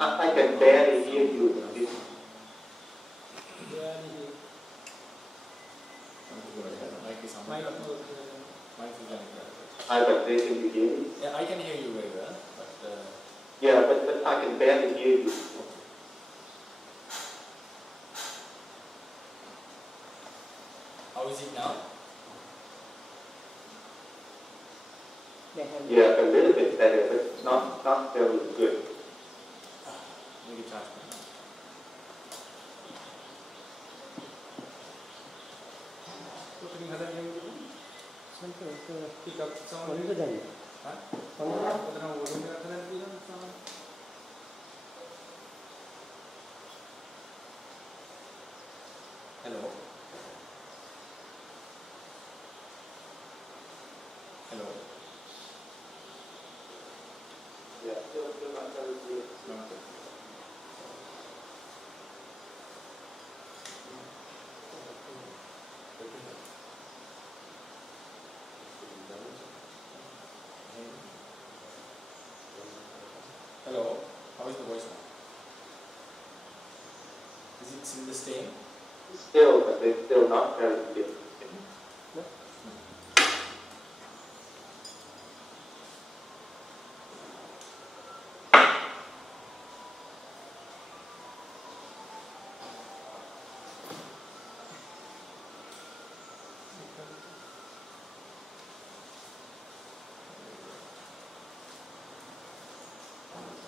I can barely hear you. But they can hear me. Yeah, I can hear you very well, but yeah, but I can barely hear you. How is it now? Yeah, a little bit better, but not very good. Maybe try. Pick up sound. Hello. Hello. Yeah, still not very clear. Hello. How is the voice now? Is it still the same? Still, but they're still not very clear.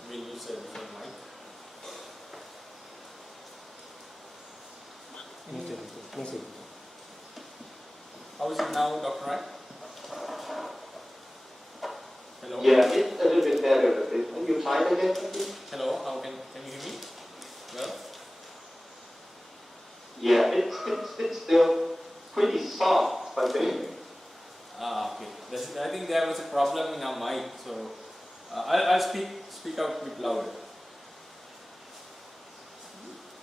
We'll use a different mic. How is it now, Dr. Rai? Hello? Yeah, it's a little bit better, but can you try it again, please? Hello, how can you hear me? Well? Yeah, it's still pretty soft, but then. Okay. I think there was a problem in our mic, so I'll speak out a bit louder.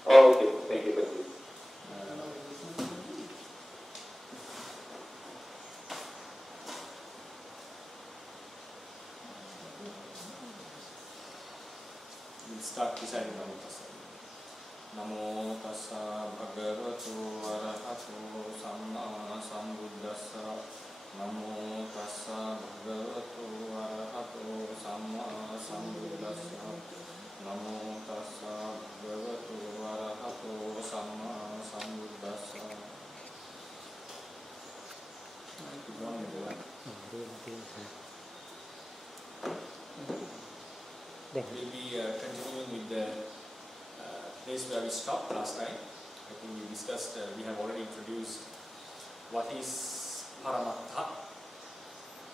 Oh, okay, thank you. We'll start reciting Namo Tassa. Namo Tassa Bhagavato Arahato Samma Sambuddhassa. Namo Tassa Bhagavato Arahato Samma Sambuddhassa. Namo Tassa Bhagavato Arahato Samma Sambuddhassa. Good morning, everyone. We'll be continuing with the place where we stopped last time. I think we discussed, we have already introduced what is Paramattha,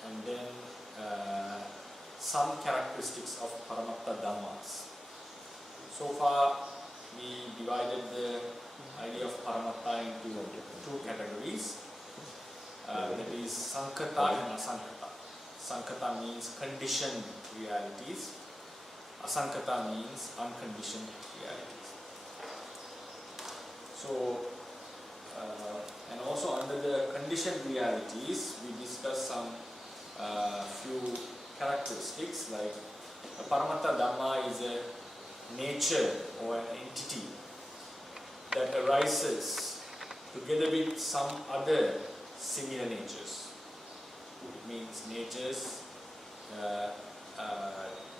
and then some characteristics of Paramattha Dhammas. So far, we divided the idea of Paramattha into two categories. That is Sankhata and Asankhata. Sankhata means conditioned realities. Asankhata means unconditioned realities. So, and also under the conditioned realities, we discussed some few characteristics, like a Paramattha Dhamma is a nature or an entity that arises together with some other similar natures. It means natures,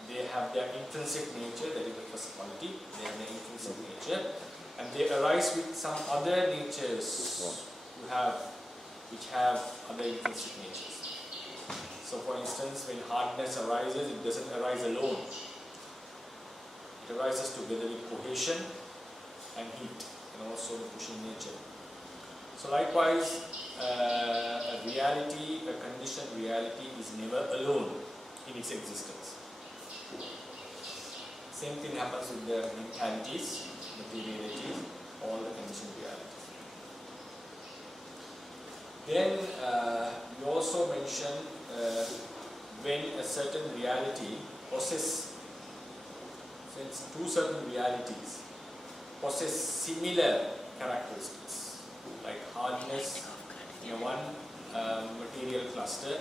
they have their intrinsic nature, that is the first quality, they have their intrinsic nature, and they arise with some other natures which have other intrinsic natures. So for instance, when hardness arises, it doesn't arise alone. It arises together with cohesion and heat, and also the pushing nature. So likewise, a reality, a conditioned reality is never alone in its existence. Same thing happens with the mentalities, materialities, all the conditioned realities. Then we also mentioned when a certain reality possesses, since two certain realities possess similar characteristics, like hardness in one material cluster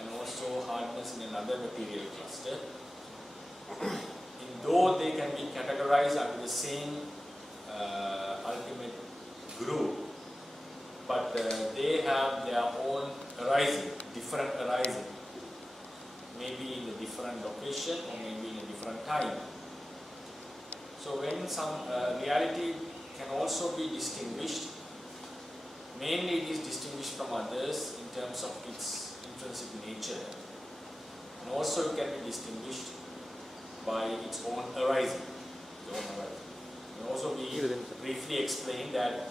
and also hardness in another material cluster. Though they can be categorized under the same ultimate group, but they have their own arising, different arising, maybe in a different location or maybe in a different time. So when some reality can also be distinguished, mainly it is distinguished from others in terms of its intrinsic nature, and also it can be distinguished by its own arising. And also we briefly explained that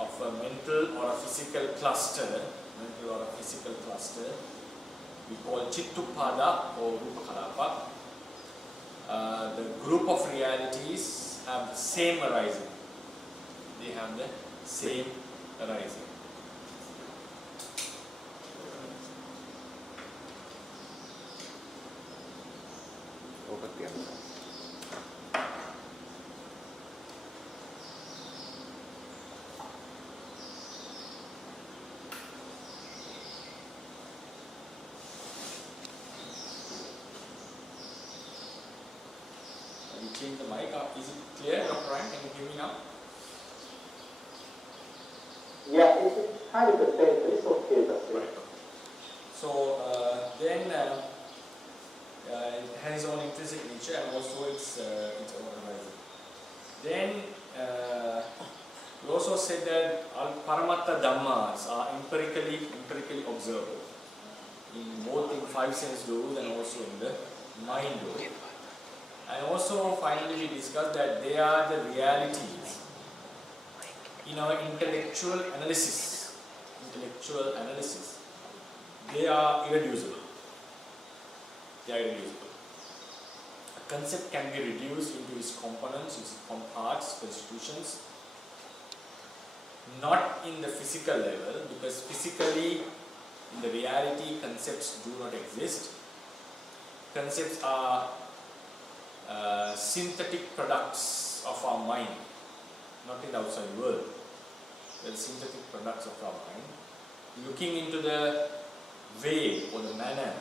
of a mental or a physical cluster, we call Chittupada or Rupakalapa. The group of realities have the same arising. They have the same arising. You change the mic up. Is it clear, Dr. Ryan? Can you hear me now? Yeah, it's kind of the same, but it's okay. That's Right. So then it has its own intrinsic nature and also its own arising. Then we also said that Paramatta Dhammas are empirically observable in both in five sense doors and also in the mind door. And also finally we discussed that they are the realities in our intellectual analysis. They are irreducible. A concept can be reduced into its components, its parts, constitutions, not in the physical level, because physically in the reality concepts do not exist. Concepts are synthetic products of our mind, not in the outside world. They are synthetic products of our mind, looking into the way or the manner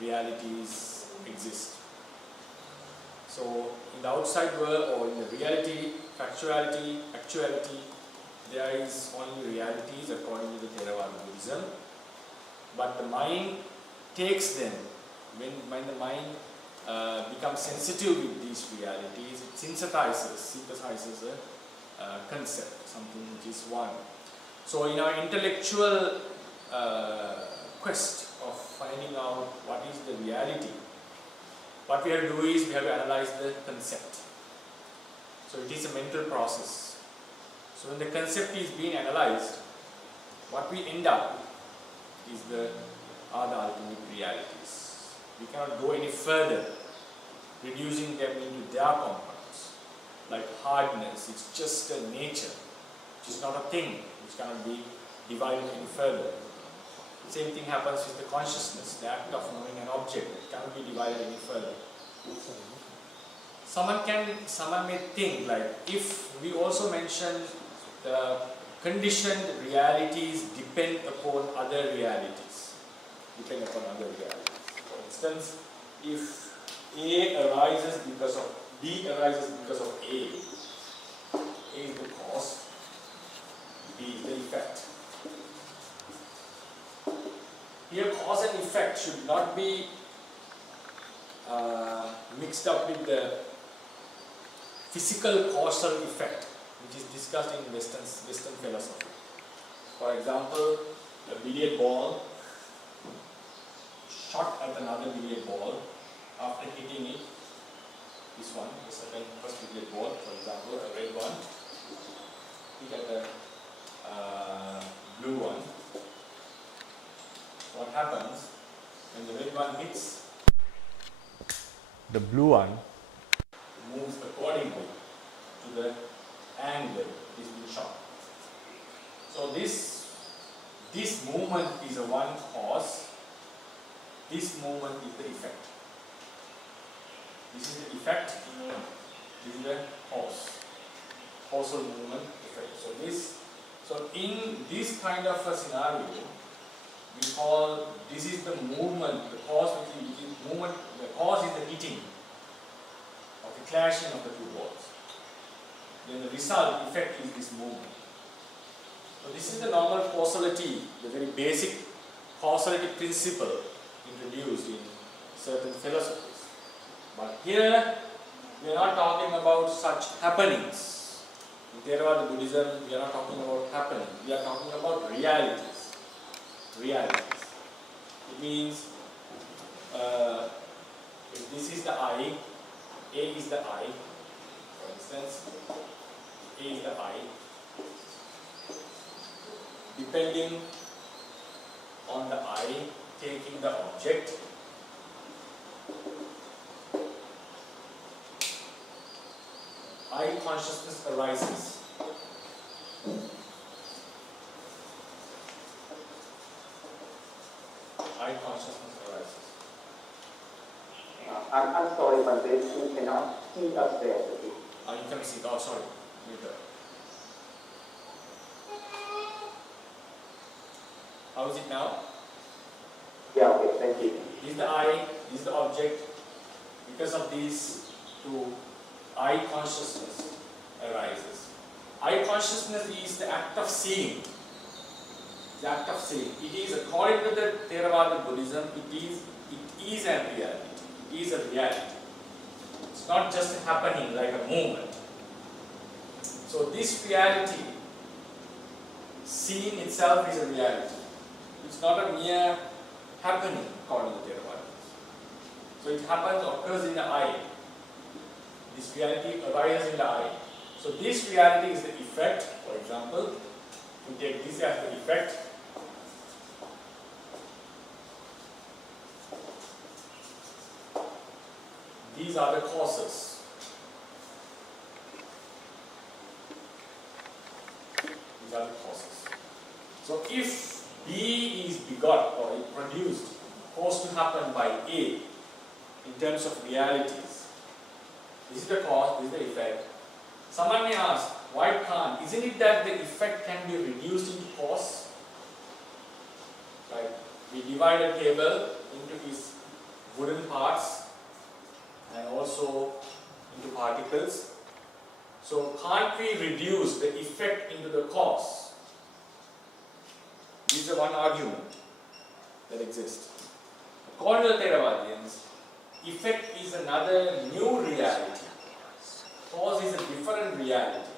realities exist. So in the outside world or in the reality, factuality, actuality, there is only realities according to the Theravada Buddhism. But the mind takes them, when the mind becomes sensitive with these realities, it synthesizes a concept, something which is one. So in our intellectual quest of finding out what is the reality, what we have to do is we have to analyze the concept. So it is a mental process. So when the concept is being analyzed, what we end up is are the ultimate realities. We cannot go any further, reducing them into their components. Like hardness, it's just a nature, which is not a thing, which cannot be divided any further. The same thing happens with the consciousness, the act of knowing an object, it cannot be divided any further. Someone may think, like, if we also mention the conditioned realities depend upon other realities. For instance, if A arises because of B arises because of A is the cause, B is the effect. Here, cause and effect should not be mixed up with the physical causal effect, which is discussed in Western philosophy. For example, a billiard ball shot at another billiard ball. After hitting it, this one, the first billiard ball, for example, a red one, hit at the blue one. What happens when the red one hits? The blue one moves accordingly to the angle it is being shot. So this movement is a one cause. This movement is the effect. This is the effect. This is the cause. Causal movement effect. So this So in this kind of a scenario, we call this is the movement, the cause which is movement, the cause is the hitting of the clashing of the two balls. Then the result effect is this movement. So this is the normal causality, the very basic causality principle introduced in certain philosophies. But here we are not talking about such happenings. In Theravada Buddhism, we are not talking about happenings. We are talking about realities. Realities. It means if this is the eye, A is the eye, for instance, A is the eye. Depending on the eye taking the object, eye consciousness arises. Eye consciousness arises. I'm sorry, but we cannot see us there. You can see. Oh, sorry. Later. How is it now? Yeah, okay, thank you. This is the eye, this is the object. Because of these two, eye consciousness arises. Eye consciousness is the act of seeing. The act of seeing. It is, according to the Theravada Buddhism, it is a reality. It is a reality. It's not just happening like a movement. So this reality, seeing itself is a reality. It's not a mere happening according to Theravada. So it happens, occurs in the eye. This reality arises in the eye. So this reality is the effect. For example, we take this as the effect. These are the causes. These are the causes. So if B is begot or produced, caused to happen by A in terms of realities, this is the cause, this is the effect. Someone may ask, why can't? Isn't it that the effect can be reduced into cause? Like we divide a table into its wooden parts and also into particles. So can't we reduce the effect into the cause? This is the one argument that exists. According to the Theravadians, effect is another new reality. Cause is a different reality.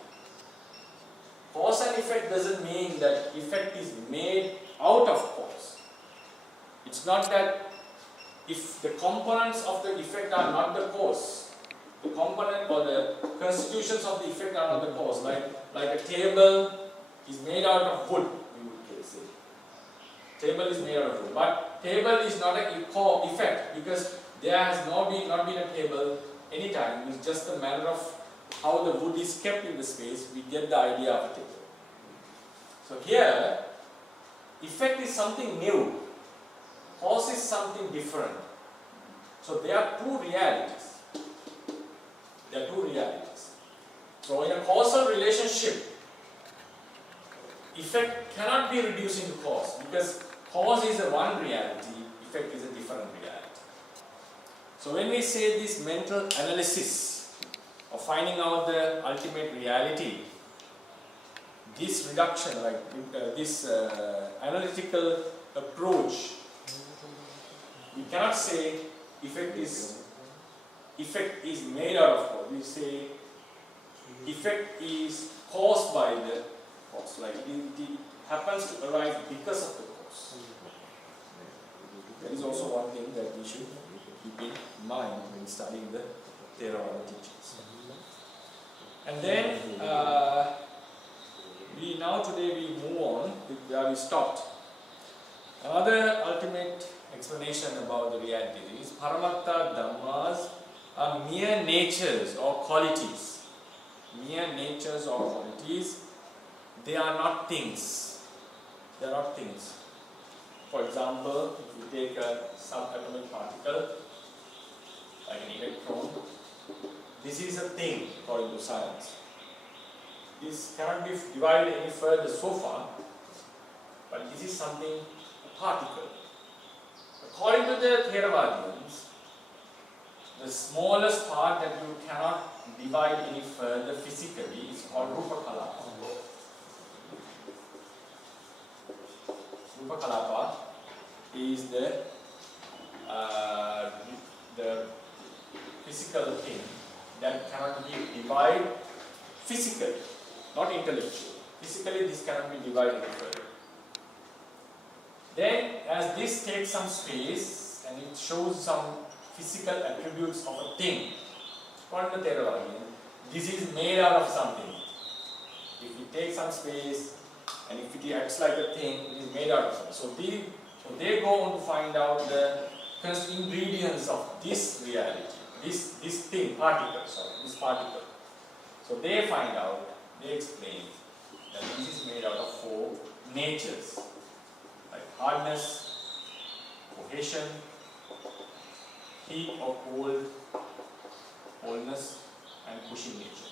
Cause and effect doesn't mean that effect is made out of cause. It's not that if the components of the effect are not the cause, the component or the constitutions of the effect are not the cause. Like a table is made out of wood, we would say. Table is made out of wood. But table is not a effect because there has not been a table any time. It's just a matter of how the wood is kept in the space. We get the idea of a table. So here, effect is something new. Cause is something different. So there are two realities. There are two realities. So in a causal relationship, effect cannot be reduced into cause because cause is a one reality, effect is a different reality. So when we say this mental analysis of finding out the ultimate reality, this reduction, this analytical approach, we cannot say effect is made out of cause. We say effect is caused by the cause. Like it happens to arise because of the cause. That is also one thing that we should keep in mind when studying the Theravada teachings. And then today we move on with where we stopped. Another ultimate explanation about the reality is Paramattha Dhammas are mere natures or qualities. Mere natures or qualities. They are not things. They are not things. For example, if you take a subatomic particle, like an electron, this is a thing according to science. this cannot be divided any further so far, but this is something, a particle. According to the Theravadians, the smallest part that you cannot divide any further physically is called Rupa Kalapa. Rupa Kalapa is the physical thing that cannot be divided physically, not intellectually. Physically, this cannot be divided further. Then, as this takes some space and it shows some physical attributes of a thing, according to Theravadian, this is made out of something. If it takes some space and if it acts like a thing, it is made out of something. So they go on to find out the ingredients of this reality, this thing, this particle. So they find out, they explain that this is made out of 4 natures, like hardness, cohesion, heat or cold, coldness, and pushing nature.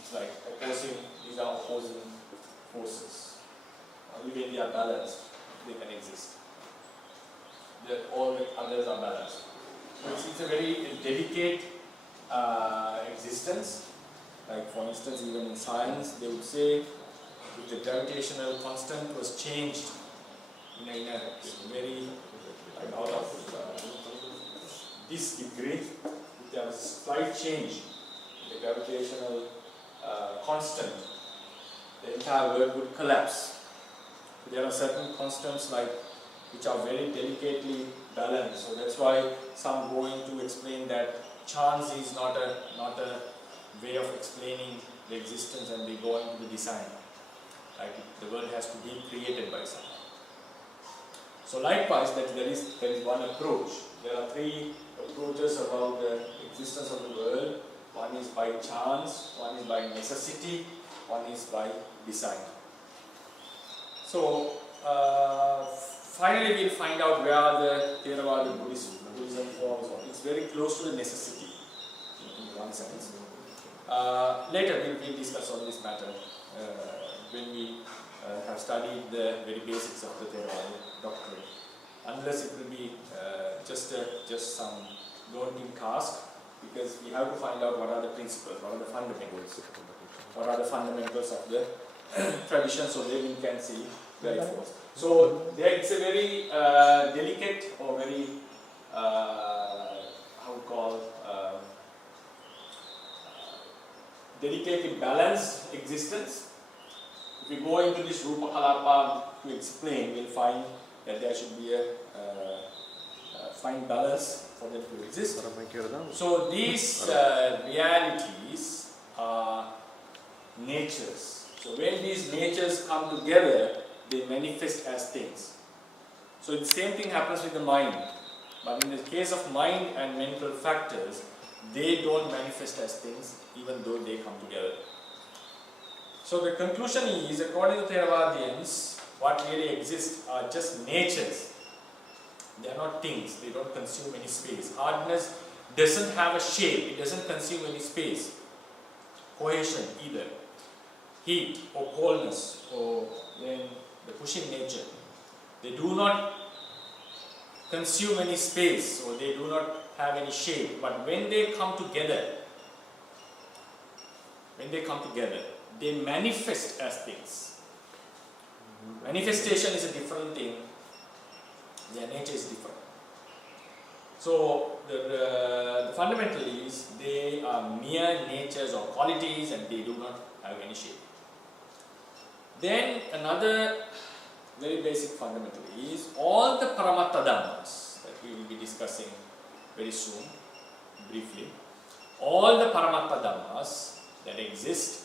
It's like opposing, these are opposing forces. Only when they are balanced, they can exist. All the others are balanced. So it's a very delicate existence. Like for instance, even in science, they would say if the gravitational constant was changed in a very, like out of this degree, if there was a slight change in the gravitational constant, the entire world would collapse. There are certain constants which are very delicately balanced. So that's why some go in to explain that chance is not a way of explaining the existence, and they go into the design. Like the world has to be created by someone. So likewise, that there is one approach. There are 3 approaches about the existence of the world. One is by chance, one is by necessity, one is by design. So finally we'll find out where the Theravada Buddhism falls on. It's very close to the necessity in one sense. Later we'll discuss on this matter when we have studied the very basics of the Theravada doctrine. Unless it will be just some daunting task, because we have to find out what are the principles, what are the fundamentals, of the tradition, so then we can see where it falls. So it's a very delicate or very delicately balanced existence. If we go into this Rupa Kalapa to explain, we'll find that there should be a fine balance for them to exist. So these realities are natures. So when these natures come together, they manifest as things. So the same thing happens with the mind. But in the case of mind and mental factors, they don't manifest as things even though they come together. So the conclusion is, according to Theravadians, what really exists are just natures. They are not things, they don't consume any space. Hardness doesn't have a shape, it doesn't consume any space. Cohesion either. Heat or coldness, or then the pushing nature. They do not consume any space, or they do not have any shape. But when they come together, they manifest as things. Manifestation is a different thing. Their nature is different. So the fundamentally is they are mere natures or qualities, and they do not have any shape. Then another very basic fundamental is all the Paramatta Dhammas that we will be discussing very soon, briefly. All the Paramatta Dhammas that exist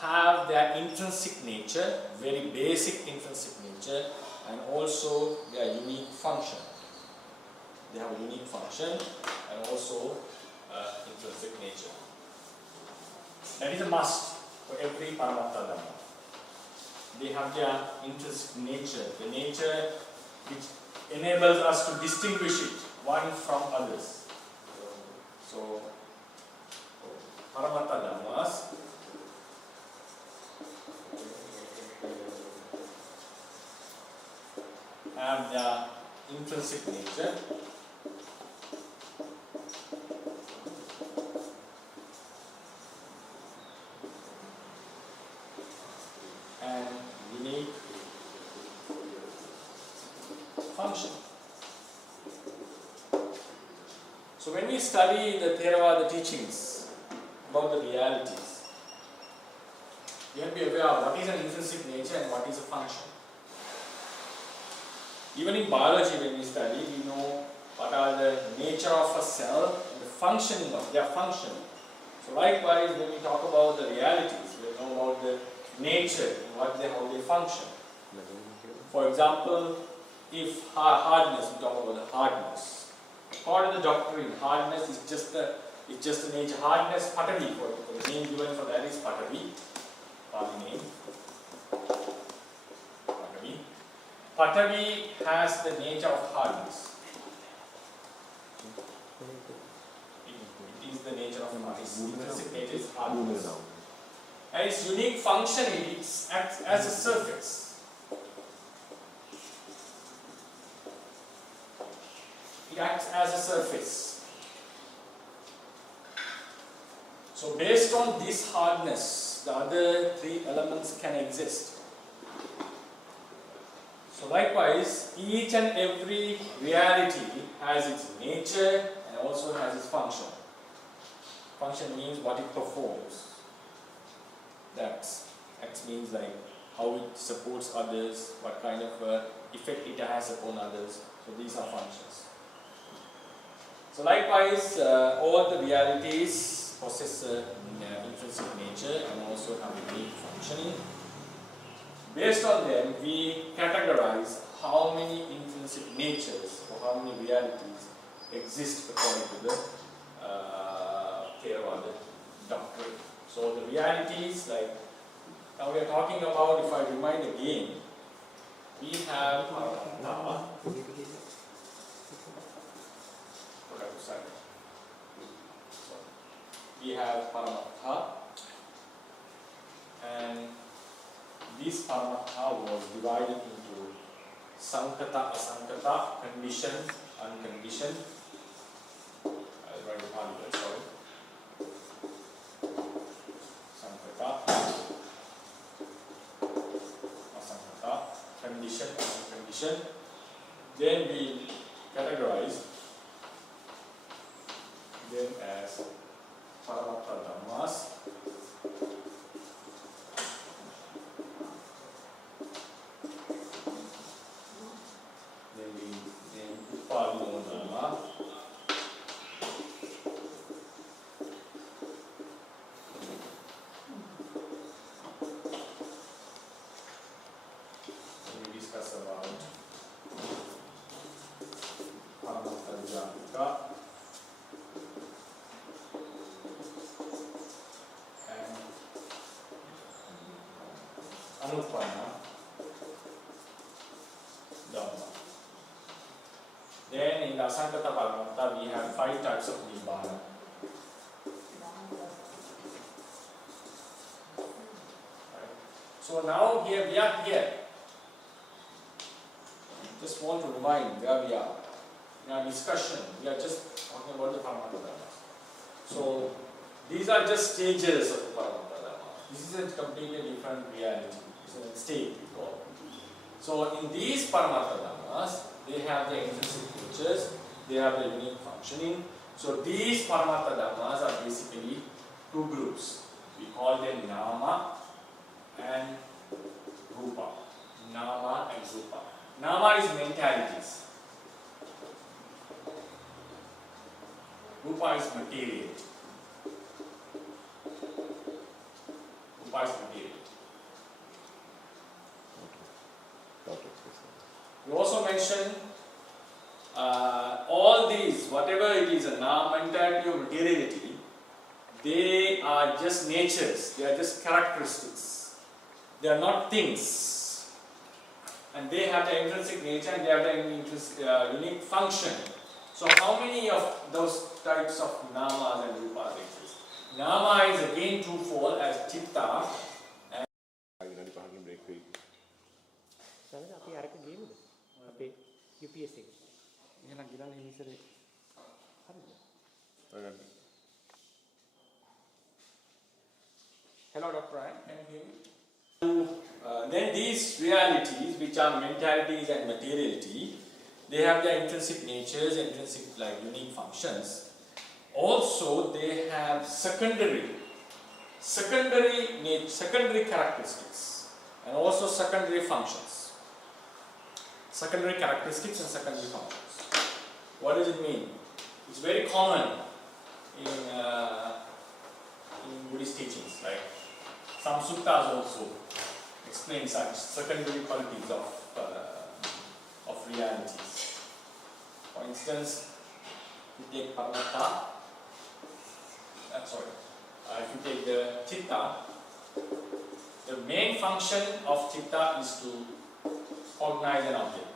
have their intrinsic nature, very basic intrinsic nature, and also their unique function. They have a unique function and also intrinsic nature. That is a must for every Paramatta Dhamma. They have their intrinsic nature, the nature which enables us to distinguish it one from others. So Paramatta intrinsic nature. And unique function. So when we study the Theravada teachings about the realities, you have to be aware of what is an intrinsic nature and what is a function. Even in biology, when we study, we know what are the nature of a cell and the functioning of their function. So likewise, when we talk about the realities, we know about the nature and how they function. For example, if hardness, we talk about the hardness. Part of the doctrine, hardness is just the nature. Hardness, patavi, for the name given for that is patavi. Pali name. Patavi. Patavi has the nature of hardness. It is the nature of hardness. Intrinsic nature is hardness. And its unique function is acts as a surface. It acts as a surface. So based on this hardness, the other three elements can exist. So likewise, each and every reality has its nature and also has its function. Function means what it performs. X means like how it supports others, what kind of effect it has upon others. So these are functions. So likewise, all the realities possess intrinsic nature and also have a unique functioning. Based on them, we categorize how many intrinsic natures or how many realities exist according to the Theravada doctrine. So the realities, like now we are talking about, if I remind again, we have Paramatma. We have Paramatma, and this Paramatma was divided into Sankata, Asankata, conditioned, unconditioned. I'll write the Pali word, sorry. Sankata, Asankata, conditioned, unconditioned. Then we categorize them as Paramatta Dhammas. Then we name Upadino Dhamma. Then we discuss about Paramatta Jatika. Anupanna Dhamma. Then in the Asankata Paramatta we have 5 types of Nibbana. Right. So now here we are here. Just want to remind where we are. In our discussion, we are just talking about the Paramatta Dhamma. So these are just stages of the Paramatta Dhamma. This is a completely different reality. It's a state we call it. So in these Paramatta Dhammas, they have the intrinsic natures, they have the unique functioning. So these Paramatta Dhammas are basically 2 groups. We call them Nama and Rupa. Nama and Rupa. Nama is mentalities. Rupa is material. Rupa is material. We also mentioned all these, whatever it is, a mentality or materiality, they are just natures, they are just characteristics. They are not things. And they have the intrinsic nature and they have the unique function. So how many of those types of namas and rupas exist? Nama is again twofold as chitta. අපි අරක ගේමුද අපේ UPS එක එහෙනම් ගිරන්නේ හිමිසරේ හරිද? ඔයගොල්ලෝ. Hello Dr. Ryan, can you hear me? Then these realities, which are mentalities and materiality, they have their intrinsic natures, intrinsic like unique functions. Also, they have secondary characteristics and also secondary functions. Secondary characteristics and secondary functions. What does it mean? It's very common in Buddhist teachings, like some suttas also explain such secondary qualities of realities. For instance, if you take Paramattha, if you take the Chitta, the main function of Chitta is to cognize an object.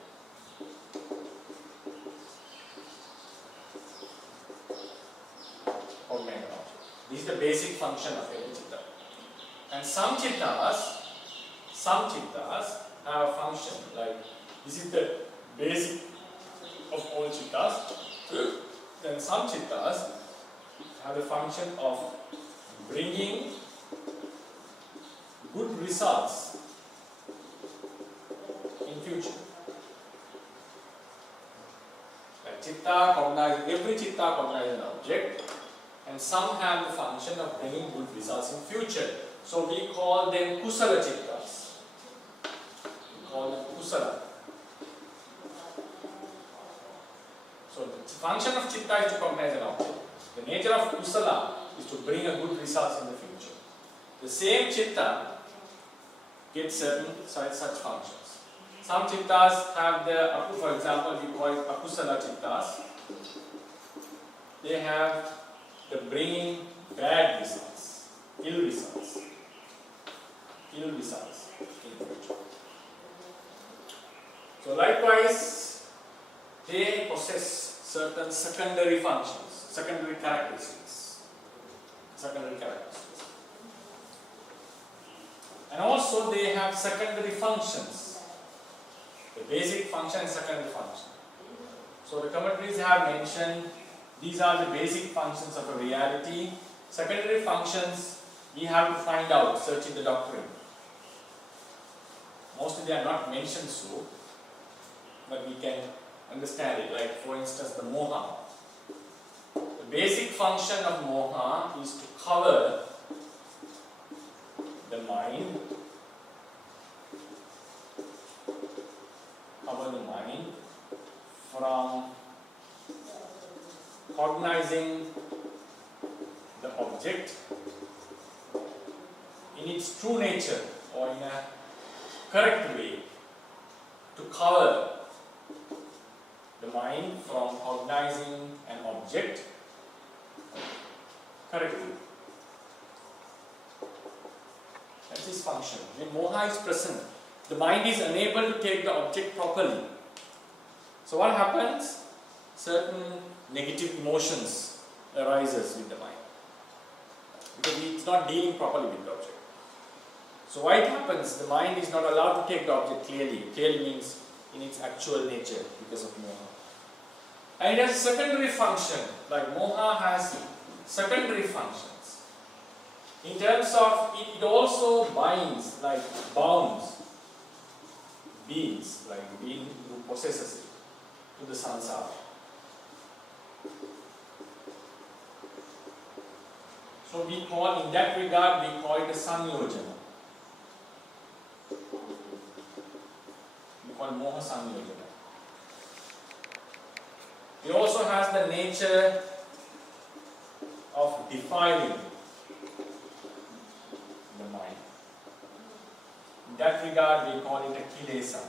This is the basic function of every Chitta. And some Chittas have a function, like this is the basic of all Chittas. Then some Chittas have the function of bringing good results in future. Like Chitta cognizes, every Chitta cognizes an object, and some have the function of bringing good results in future. So we call them Kusala Chittas. We call them Kusala. So the function of Chitta is to cognize an object. The nature of Kusala is to bring a good results in the future. The same Chitta gets certain such functions. Some Chittas have the, for example, we call it Akusala Chittas. They have the bringing bad results, ill results in future. So likewise, they possess certain secondary functions, secondary characteristics. And also they have secondary functions, the basic function and secondary function. So the commentaries have mentioned these are the basic functions of a reality. Secondary functions we have to find out, searching the doctrine. Mostly they are not mentioned so, but we can understand it. Like for instance the moha. The basic function of moha is to cover the mind, from cognizing the object in its true nature or in a correct way, to cover the mind from cognizing an object correctly. That's its function. When moha is present, the mind is unable to take the object properly. So what happens? Certain negative emotions arises with the mind, because it's not dealing properly with the object. So why it happens? The mind is not allowed to take the object clearly. Clearly means in its actual nature, because of moha. And it has a secondary function, like moha has secondary functions. In terms of, it also binds, like bounds beings, like being who possesses it, to the samsara. So we call, in that regard, we call it a samyojana. We call moha samyojana. It also has the nature of defiling the mind. In that regard, we call it a kilesa.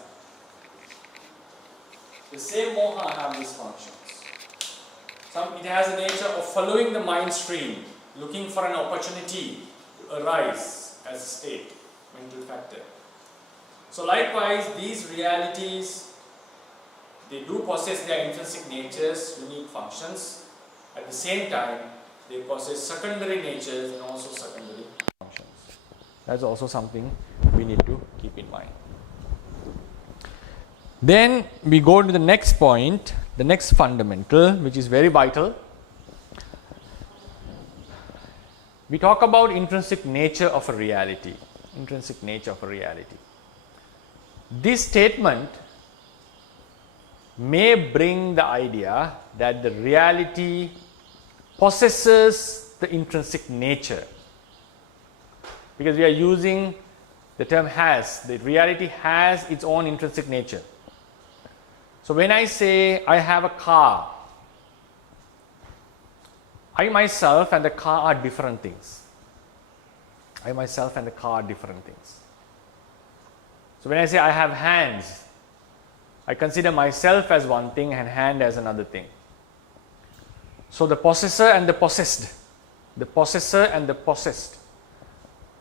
The same moha have these functions. It has a nature of following the mind stream, looking for an opportunity to arise as a state, mental factor. So likewise, these realities, they do possess their intrinsic natures, unique functions. At the same time, they possess secondary natures and also secondary functions. That's also something we need to keep in mind. Then we go to the next point, the next fundamental, which is very vital. We talk about intrinsic nature of a reality. Intrinsic nature of a reality. This statement may bring the idea that the reality possesses the intrinsic nature, because we are using the term has. The reality has its own intrinsic nature. So when I say I have a car, I myself and the car are different things. I myself and the car are different things. So when I say I have hands, I consider myself as one thing and hand as another thing. So the possessor and the possessed,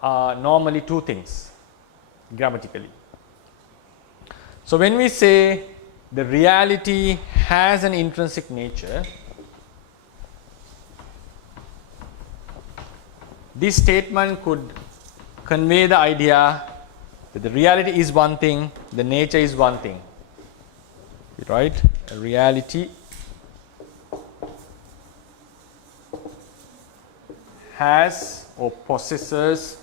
are normally two things grammatically. So when we say the reality has an intrinsic nature, this statement could convey the idea that the reality is one thing, the nature is one thing. Right? A reality has or possesses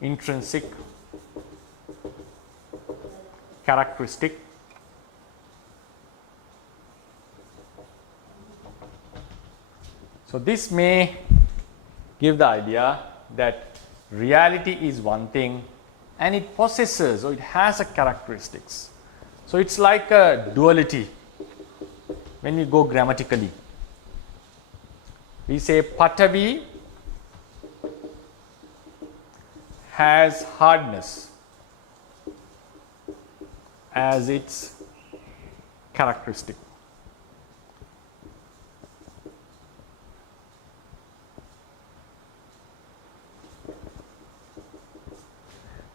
intrinsic characteristic So this may give the idea that reality is one thing and it possesses or it has a characteristics. So it's like a duality when we go grammatically. We say Patavi has hardness as its characteristic.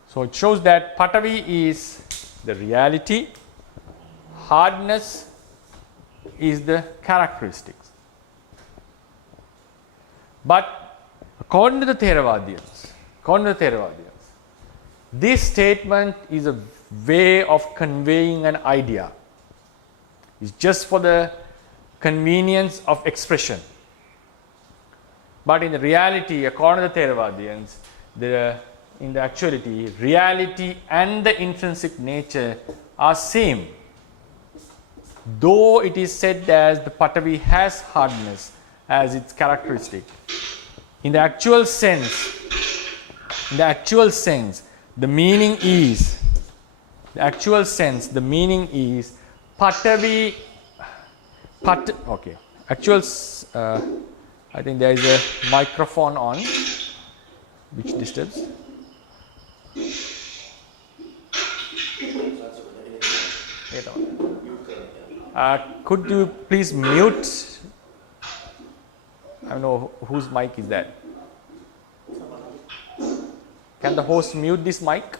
So it shows that Patavi is the reality, hardness is the characteristics. But according to the Theravadians, this statement is a way of conveying an idea. It's just for the convenience of expression. But in the reality, according to the Theravadians, in the actuality, reality and the intrinsic nature are same. Though it is said as the Patavi has hardness as its characteristic, in the actual sense, the meaning is Patavi. Okay. I think there is a microphone on, which disturbs. Could you please mute? I don't know whose mic is that. Can the host mute this mic?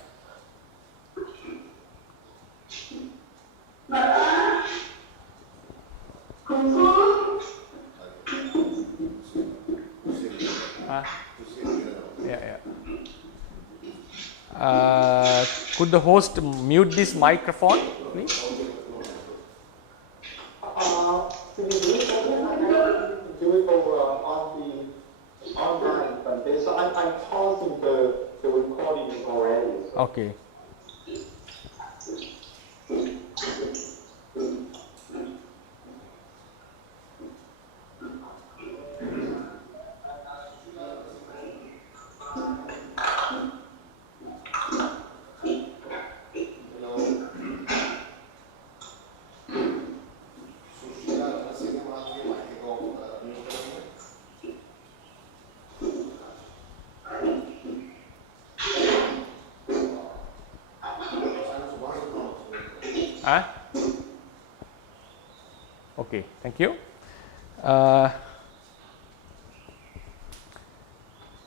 Could the host mute this microphone, please? Do it over on the online content. So I'm pausing the recording already. So. Okay. Okay, thank you.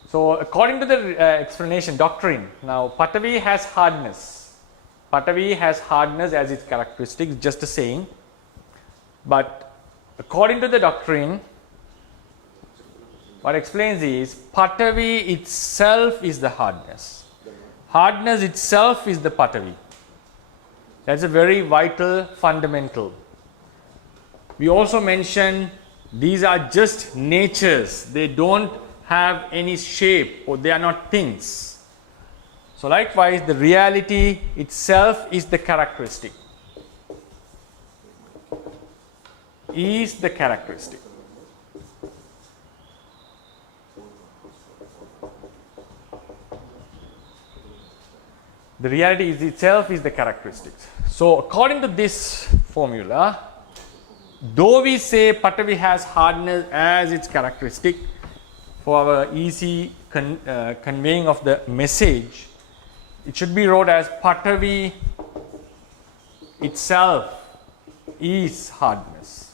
So according to the explanation, doctrine, now Patavi has hardness. Patavi has hardness as its characteristic, just a saying. But according to the doctrine, what explains is Patavi itself is the hardness. Hardness itself is the Patavi. That's a very vital, fundamental. We also mentioned these are just natures. They don't have any shape, or they are not things. So likewise, the reality itself is the characteristic. Is the characteristic. The reality is itself is the characteristics. So according to this formula, though we say Patavi has hardness as its characteristic for our easy conveying of the message, it should be wrote as Patavi itself is hardness.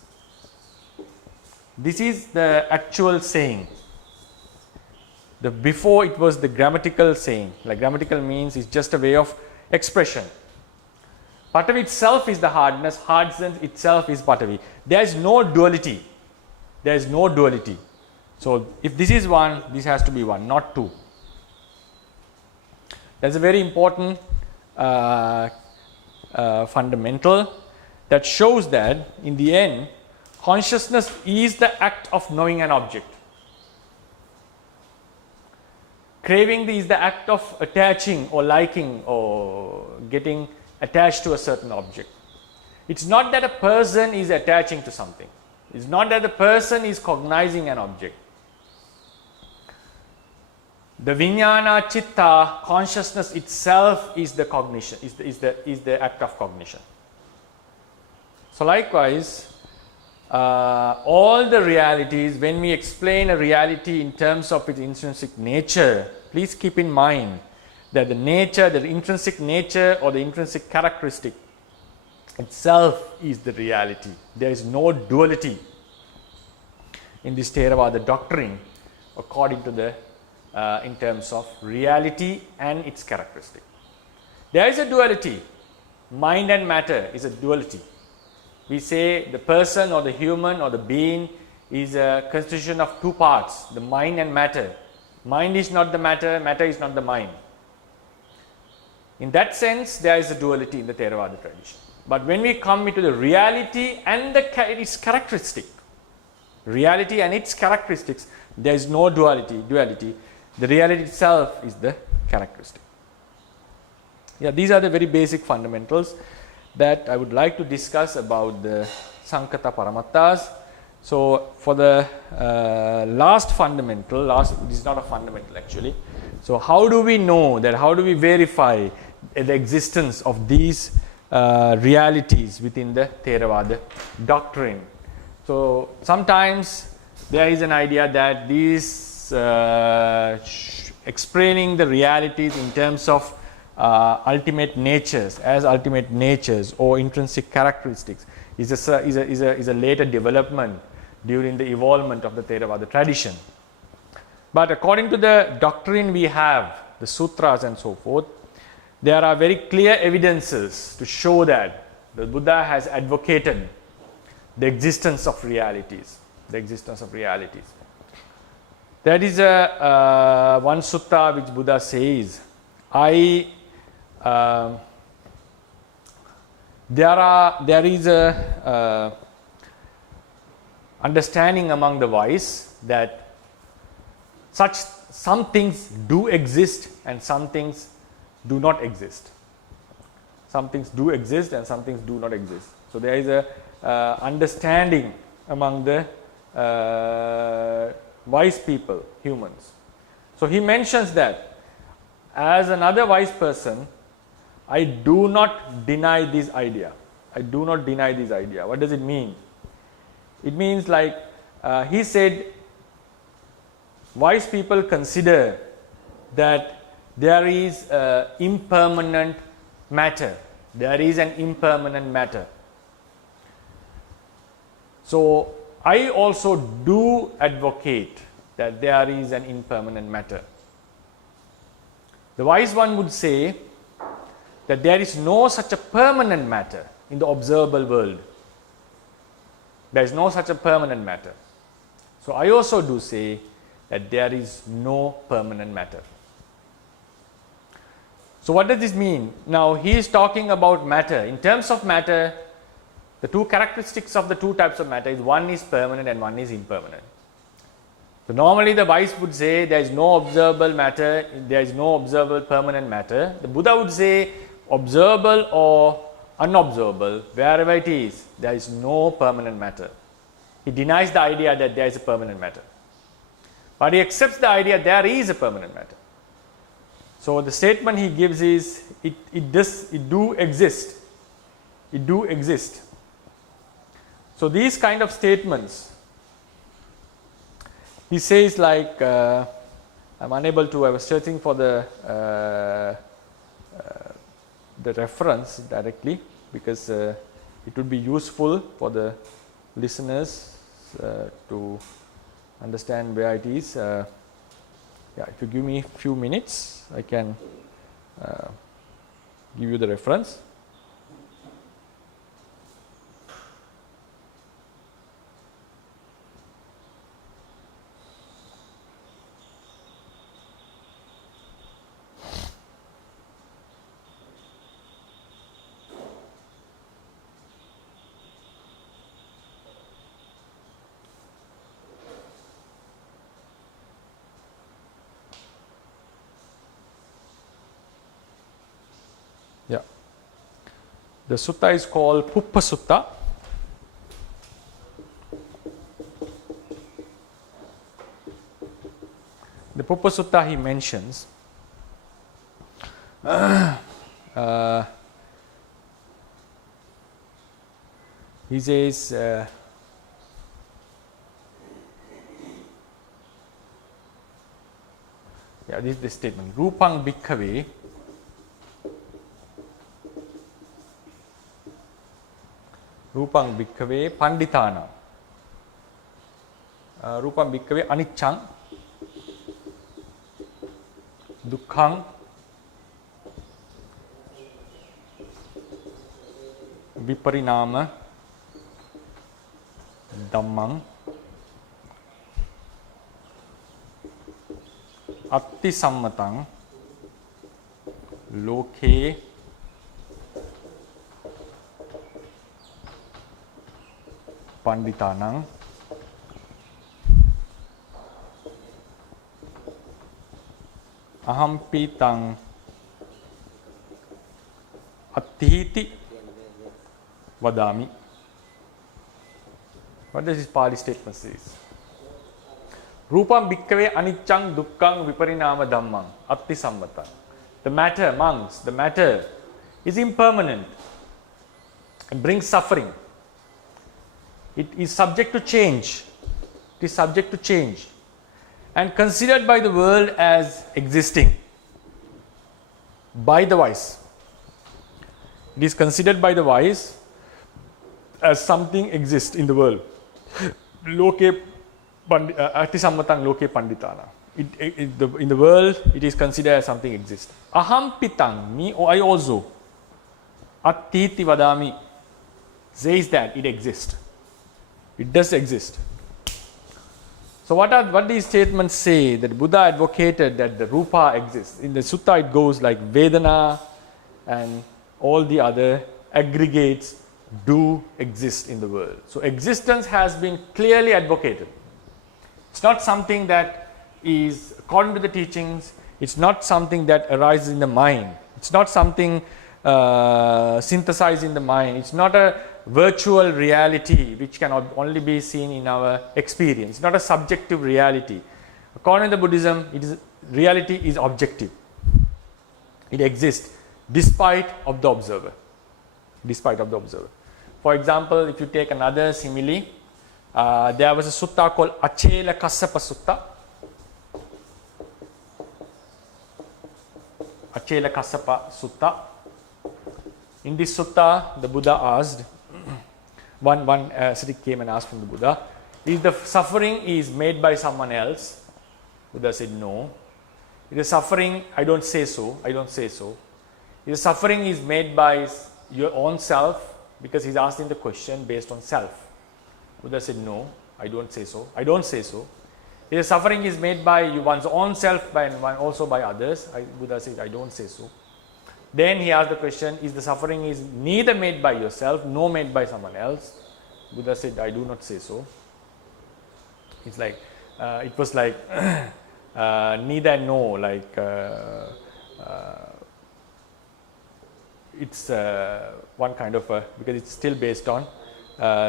This is the actual saying. The before it was the grammatical saying. Like grammatical means it's just a way of expression. Patavi itself is the hardness. Hardness itself is Patavi. There is no duality. There is no duality. So if this is one, this has to be one, not two. That's a very important fundamental that shows that in the end, consciousness is the act of knowing an object. Craving is the act of attaching or liking or getting attached to a certain object. It's not that a person is attaching to something. It's not that the person is cognizing an object. The vijnana chitta, consciousness itself is the cognition, is the act of cognition. So likewise, all the realities, when we explain a reality in terms of its intrinsic nature, please keep in mind that the nature, the intrinsic nature or the intrinsic characteristic itself is the reality. There is no duality in this Theravada doctrine according to the in terms of reality and its characteristic. There is a duality. Mind and matter is a duality. We say the person or the human or the being is a constitution of two parts, the mind and matter. Mind is not the matter, matter is not the mind. In that sense, there is a duality in the Theravada tradition. But when we come into the reality and its characteristic, reality and its characteristics, there is no duality. The reality itself is the characteristic. Yeah, these are the very basic fundamentals that I would like to discuss about the Sankhata Paramattas. So for the last fundamental, this is not a fundamental actually. So how do we know that, how do we verify the existence of these realities within the Theravada doctrine? So sometimes there is an idea that these explaining the realities in terms of ultimate natures or intrinsic characteristics is a later development during the evolvement of the Theravada tradition. But according to the doctrine we have, the sutras and so forth, there are very clear evidences to show that the Buddha has advocated the existence of realities. That is one sutta which Buddha says, there is a understanding among the wise that some things do exist and some things do not exist. Some things do exist and some things do not exist. So there is a understanding among the wise people, humans. So he mentions that as another wise person, I do not deny this idea. What does it mean? It means like he said, wise people consider that there is impermanent matter. There is an impermanent matter. So I also do advocate that there is an impermanent matter. The wise one would say that there is no such a permanent matter in the observable world. There is no such a permanent matter. So I also do say that there is no permanent matter. So what does this mean? Now he is talking about matter. In terms of matter, the two characteristics of the two types of matter is one is permanent and one is impermanent. So normally the wise would say there is no observable matter, there is no observable permanent matter. The Buddha would say observable or unobservable, wherever it is, there is no permanent matter. He denies the idea that there is a permanent matter. But he accepts the idea there is a permanent matter. So the statement he gives is it do exist. It do exist. So these kind of statements, he says like, I'm unable to, I was searching for the reference directly because it would be useful for the listeners to understand where it is. Yeah, if you give me a few minutes, I can give you the reference. Yeah, the sutta is called Puppa Sutta. The Puppa Sutta he mentions he says yeah, this is the statement. Rupang bhikkhave Rupang bhikkhave panditana. Rupang bhikkhave aniccang dukkhang viparinama dhammang atti sammatang loke panditanang ahampi tang attihiti vadami. What does this Pali statement say? Rupam bhikkhave aniccang dukkhang viparinama dhammang atti sammatang. The matter, monks, the matter is impermanent and brings suffering. It is subject to change. It is subject to change and considered by the world as existing by the wise. It is considered by the wise as something exists in the world. Loke atti sammatang loke panditana. In the world, it is considered as something exists. Aham pitang, me or I also. Attiti vadami says that it exists. It does exist. So what these statements say? That Buddha advocated that the rupa exists. In the sutta it goes like Vedana and all the other aggregates do exist in the world. So existence has been clearly advocated. It's not something that is according to the teachings, it's not something that arises in the mind. It's not something synthesized in the mind. It's not a virtual reality which can only be seen in our experience. It's not a subjective reality. According to Buddhism, reality is objective. It exists despite of the observer. Despite of the observer. For example, if you take another simile, there was a sutta called Achela Kassapa Sutta. Achela Kassapa Sutta. In this sutta, the Buddha asked, one ascetic came and asked from the Buddha, is the suffering is made by someone else? Buddha said no. If the suffering, I don't say so. If the suffering is made by your own self, because he's asking the question based on self. Buddha said no, I don't say so. If the suffering is made by one's own self and also by others, Buddha said I don't say so. Then he asked the question, is the suffering is neither made by yourself nor made by someone else? Buddha said, I do not say so. It's like, it was like neither and no, like it's one kind of because it's still based on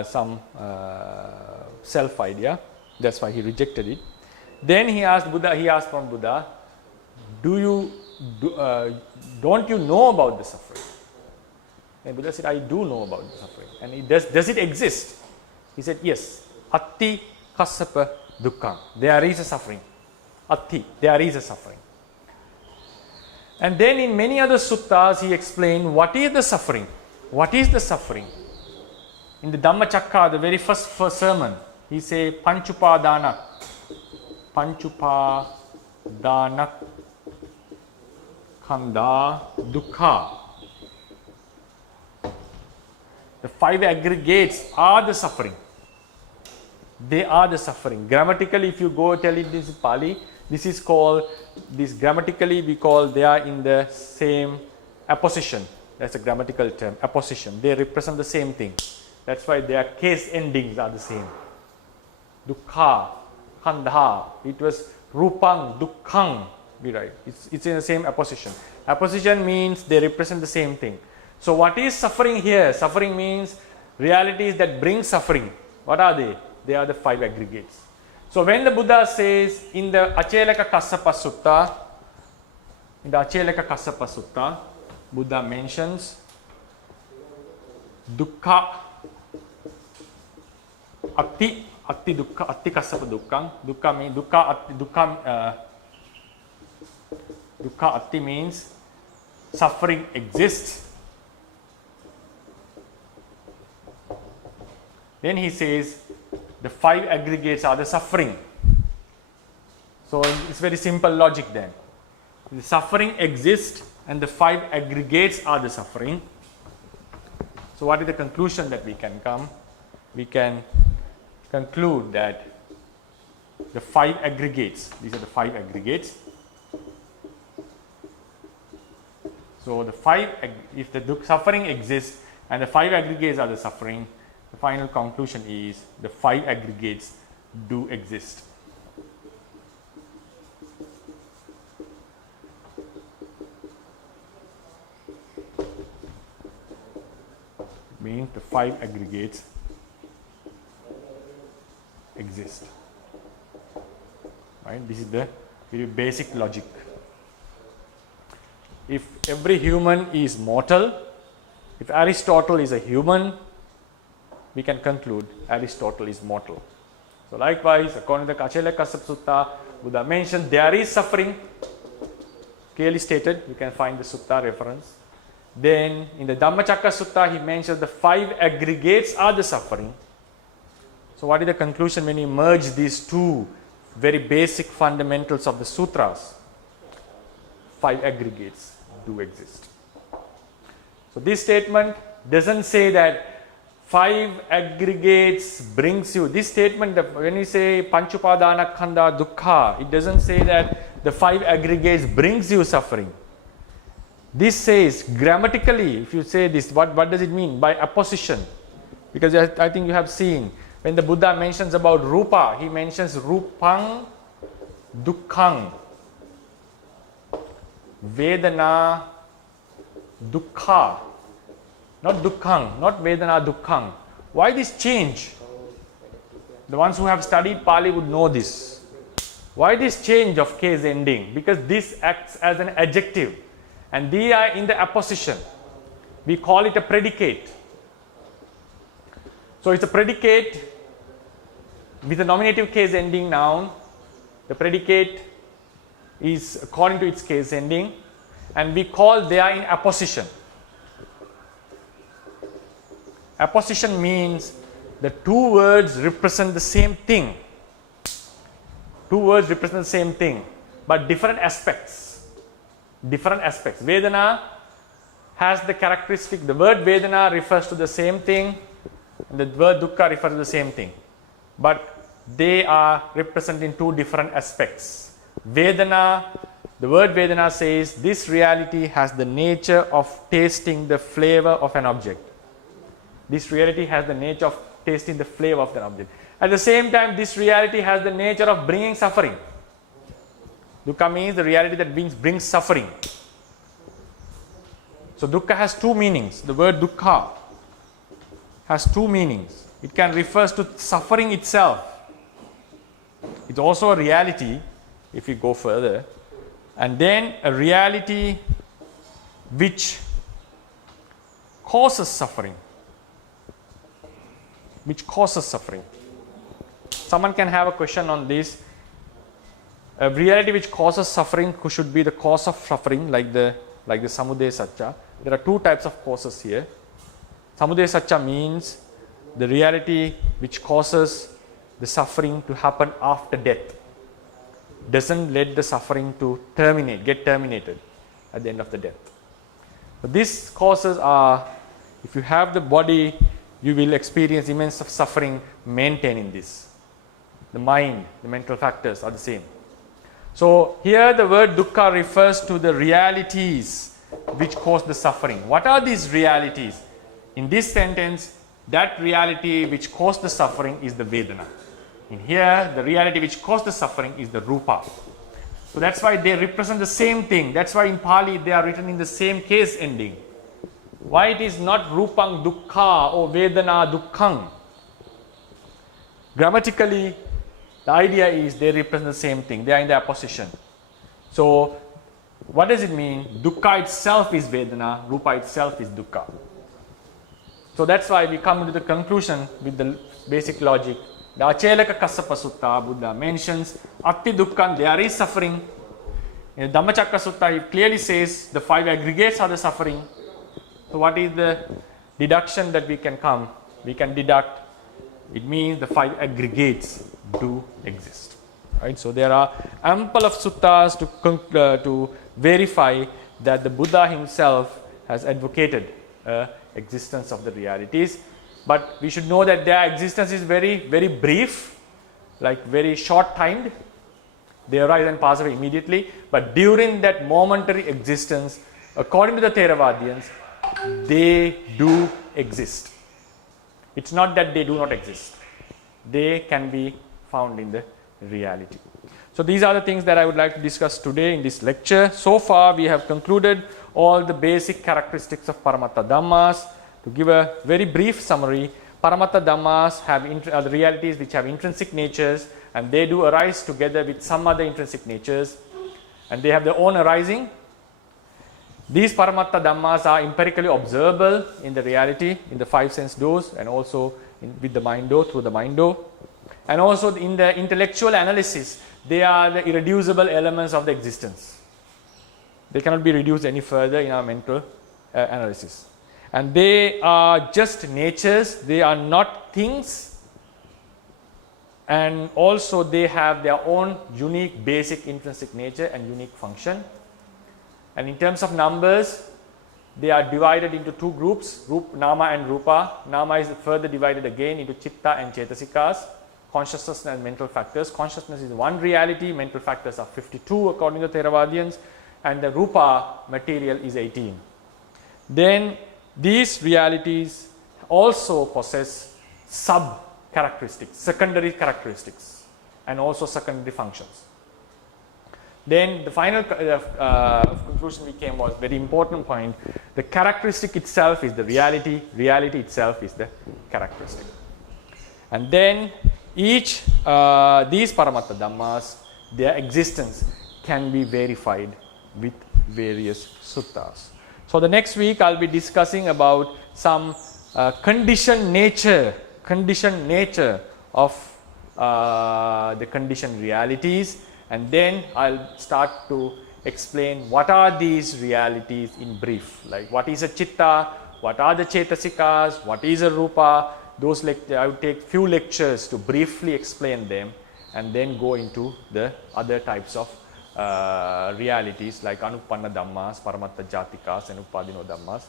some self idea. That's why he rejected it. Then he asked from Buddha, don't you know about the suffering? And Buddha said, I do know about the suffering. And does it exist? He said, yes. Atti kassapa dukkha. There is a suffering. Atti, there is a suffering. And then in many other suttas he explained what is the suffering. What is the suffering? In the Dhammacakka, the very first sermon, he says Panchupadana. Panchupadana Khanda Dukkha. The 5 aggregates are the suffering. They are the suffering. Grammatically, if you go tell it this in Pali, this is called, this grammatically we call they are in the same apposition. That's a grammatical term, apposition. They represent the same thing. That's why their case endings are the same. Dukkha, Khandha. It was Rupang, Dukkhang. Be right. It's in the same apposition. Apposition means they represent the same thing. So what is suffering here? Suffering means realities that bring suffering. What are they? They are the 5 aggregates. So when the Buddha says in the Achelaka Kassapa Sutta, Buddha mentions dukkha, atti dukkha, atti kassapa dukkhang. Dukkha means dukkha atti means suffering exists. Then he says the 5 aggregates are the suffering. So it's very simple logic then. The suffering exists and the 5 aggregates are the suffering. So what is the conclusion that we can come? We can conclude that the 5 aggregates, these are the 5 aggregates. So the 5, if the suffering exists and the 5 aggregates are the suffering, the final conclusion is the 5 aggregates do exist. Means the 5 aggregates exist. Right? This is the very basic logic. If every human is mortal, if Aristotle is a human, we can conclude Aristotle is mortal. So likewise, according to the Achelaka Kassapa Sutta, Buddha mentioned there is suffering, clearly stated. You can find the sutta reference. Then in the Dhammacakka Sutta, he mentioned the 5 aggregates are the suffering. So what is the conclusion when you merge these two very basic fundamentals of the sutras? 5 aggregates do exist. So this statement doesn't say that 5 aggregates brings you. This statement, when you say Panchupadana Khanda Dukkha, it doesn't say that the 5 aggregates brings you suffering. This says grammatically, if you say this, what does it mean? By apposition. Because I think you have seen when the Buddha mentions about Rupa, he mentions Rupang Dukkhang, Vedana Dukkha. Not Dukkhang, not Vedana Dukkhang. Why this change? The ones who have studied Pali would know this. Why this change of case ending? Because this acts as an adjective and they are in the apposition. We call it a predicate. So it's a predicate with a nominative case ending noun. The predicate is according to its case ending and we call they are in apposition. Apposition means the 2 words represent the same thing. 2 words represent the same thing, but different aspects. Different aspects. Vedana has the characteristic, the word Vedana refers to the same thing, and the word Dukkha refers to the same thing. But they are representing 2 different aspects. Vedana The word Vedana says this reality has the nature of tasting the flavor of an object. This reality has the nature of tasting the flavor of an object. At the same time, this reality has the nature of bringing suffering. Dukkha means the reality that brings suffering. So dukkha has two meanings. The word dukkha has two meanings. It can refer to suffering itself. It's also a reality if we go further. And then a reality which causes suffering. Which causes suffering. Someone can have a question on this. A reality which causes suffering should be the cause of suffering, like the Samudaya Satcha. There are two types of causes here. Samudaya Satcha means the reality which causes the suffering to happen after death. Doesn't let the suffering to get terminated at the end of the death. But these causes are, if you have the body, you will experience immense suffering maintaining this. The mind, the mental factors are the same. So here the word dukkha refers to the realities which cause the suffering. What are these realities? In this sentence, that reality which caused the suffering is the Vedana. In here, the reality which caused the suffering is the Rupa. So that's why they represent the same thing. That's why in Pali they are written in the same case ending. Why it is not Rupang Dukkha or Vedana Dukkhang? Grammatically, the idea is they represent the same thing. They are in the opposition. So what does it mean? Dukkha itself is Vedana, Rupa itself is Dukkha. So that's why we come to the conclusion with the basic logic. The Achelaka Kassapa Sutta, Buddha mentions Atti Dukkhan, there is suffering. In the Dhammacakka Sutta, it clearly says the five aggregates are the suffering. So what is the deduction that we can come? We can deduct, it means the five aggregates do exist. Right? So there are ample of suttas to verify that the Buddha himself has advocated existence of the realities. But we should know that their existence is very, very brief, like very short timed. They arise and pass away immediately. But during that momentary existence, according to the Theravadians, they do exist. It's not that they do not exist. They can be found in the reality. So these are the things that I would like to discuss today in this lecture. So far we have concluded all the basic characteristics of Paramattha Dhammas. To give a very brief summary, Paramattha Dhammas are the realities which have intrinsic natures, and they do arise together with some other intrinsic natures, and they have their own arising. These Paramattha Dhammas are empirically observable in the reality, in the five sense doors, and also with the mind door, through the mind door. And also in the intellectual analysis, they are the irreducible elements of the existence. They cannot be reduced any further in our mental analysis. And they are just natures, they are not things, and also they have their own unique basic intrinsic nature and unique function. And in terms of numbers, they are divided into two groups, Nama and Rupa. Nama is further divided again into Chitta and Cetasikas, consciousness and mental factors. Consciousness is one reality, mental factors are 52 according to Theravadians, and the Rupa material is 18. Then these realities also possess sub-characteristics, secondary characteristics, and also secondary functions. Then the final conclusion we came was very important point. The characteristic itself is the reality, reality itself is the characteristic. And then each, these Paramattha Dhammas, their existence can be verified with various suttas. So the next week I'll be discussing about some conditioned nature of the conditioned realities, and then I'll start to explain what are these realities in brief, like what is a Chitta, what are the Cetasikas, what is a Rupa. Those I would take few lectures to briefly explain them, and then go into the other types of realities like Anupanna Dhammas, Paramattha Jatikas and Upadino Dhammas.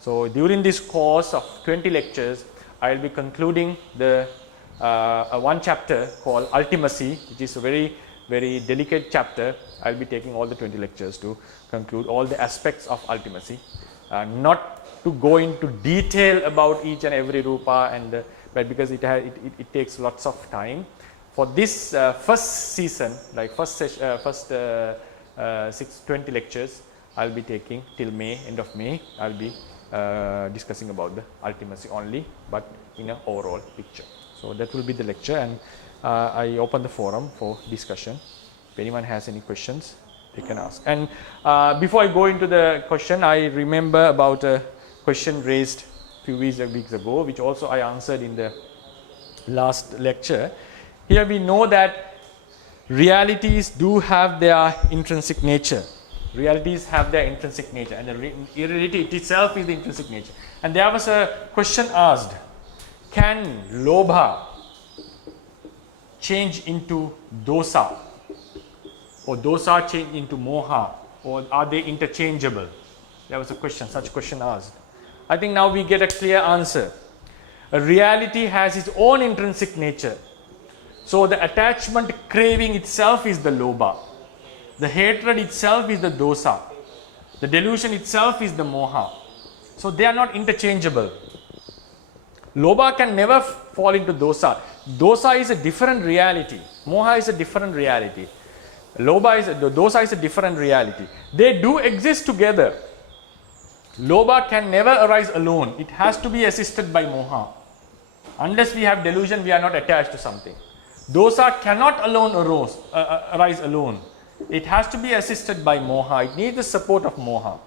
So during this course of 20 lectures, I will be concluding the one chapter called Ultimacy, which is a very very delicate chapter. I'll be taking all the 20 lectures to conclude all the aspects of ultimacy, not to go into detail about each and every rupa, and but because it takes lots of time. For this first season, like first 20 lectures, I'll be taking till May, end of May. I'll be discussing about the ultimacy only, but in an overall picture. So that will be the lecture, and I open the forum for discussion. If anyone has any questions, they can ask. And before I go into the question, I remember about a question raised a few weeks ago, which also I answered in the last lecture. Here we know that realities do have their intrinsic nature. Realities have their intrinsic nature, and the reality itself is the intrinsic nature. And there was a question asked, can lobha change into dosa, or dosa change into moha, or are they interchangeable? There was a question, such question asked. I think now we get a clear answer. A reality has its own intrinsic nature. So the attachment craving itself is the lobha. The hatred itself is the dosa. The delusion itself is the moha. So they are not interchangeable. Lobha can never fall into dosa. Dosa is a different reality. Moha is a different reality. Dosa is a different reality. They do exist together. Lobha can never arise alone. It has to be assisted by moha. Unless we have delusion, we are not attached to something. Dosa cannot arise alone. It has to be assisted by moha. It needs the support of moha.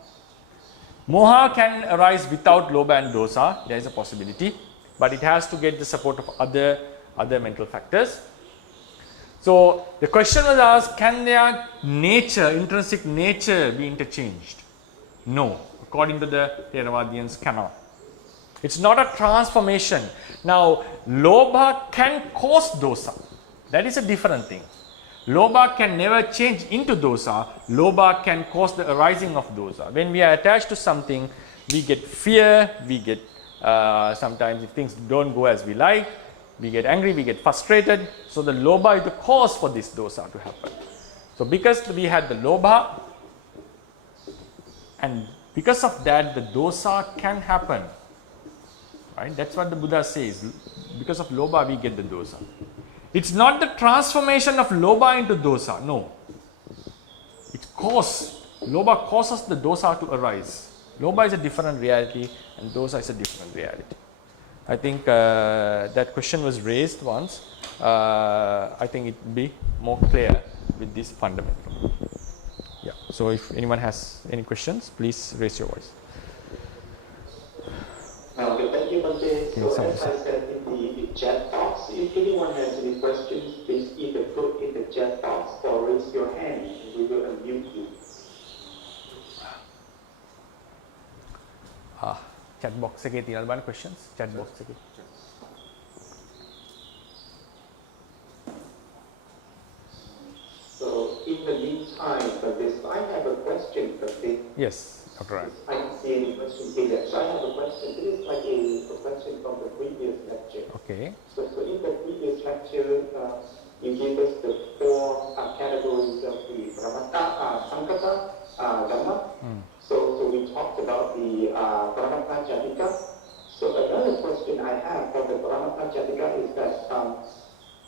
Moha can arise without lobha and dosa. There is a possibility, but it has to get the support of other mental factors. So the question was asked, can their nature, intrinsic nature, be interchanged? No. According to the Theravadians, cannot. It's not a transformation. Now, lobha can cause dosa. That is a different thing. Lobha can never change into dosa. Lobha can cause the arising of dosa. When we are attached to something, we get fear, we get sometimes if things don't go as we like, we get angry, we get frustrated. So the lobha is the cause for this dosa to happen. So because we had the lobha, and because of that the dosa can happen. Right? That's what the Buddha says. Because of lobha we get the dosa. It's not the transformation of lobha into dosa. No. It's cause. Lobha causes the dosa to arise. Lobha is a different reality and dosa is a different reality. I think that question was raised once. I think it will be more clear with this fundamental. Yeah. So if anyone has any questions, please raise your voice. Okay, thank you, Bhante. So as I said in the chat box, if anyone has any questions, please either put in the chat box or raise your hand and we will unmute you. Chat box එකේ තියෙනවා බලන්න questions chat box එකේ. So in the meantime, for this, I have a question for this. Yes, Dr. Ryan. I don't see any question here. So I have a question. This is like a question from the previous lecture. Okay. So in the previous lecture, you gave us the four categories of the Paramatta, Sankata, Dhamma. So we talked about the Paramatta Jatika. So another question I have for the Paramatta Jatika is that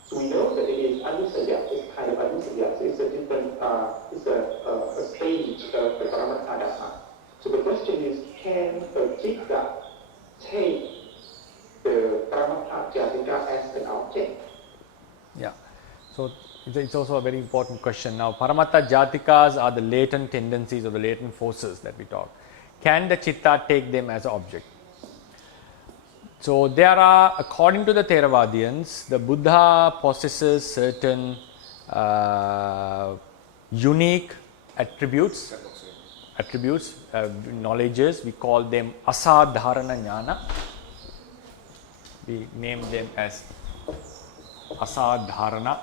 so we know that it is Anusaya, it's kind of Anusaya, so it's a different, it's a stage of the Paramatta Dhamma. So the question is, can a Jika take the Paramatta Jatika as an object? Yeah. So it's also a very important question. Now, Paramatta Jatikas are the latent tendencies or the latent forces that we talk. Can the Chitta take them as an object? So there are, according to the Theravadians, the Buddha possesses certain unique attributes, knowledges. We call them asadharana jnana. We name them as asadharana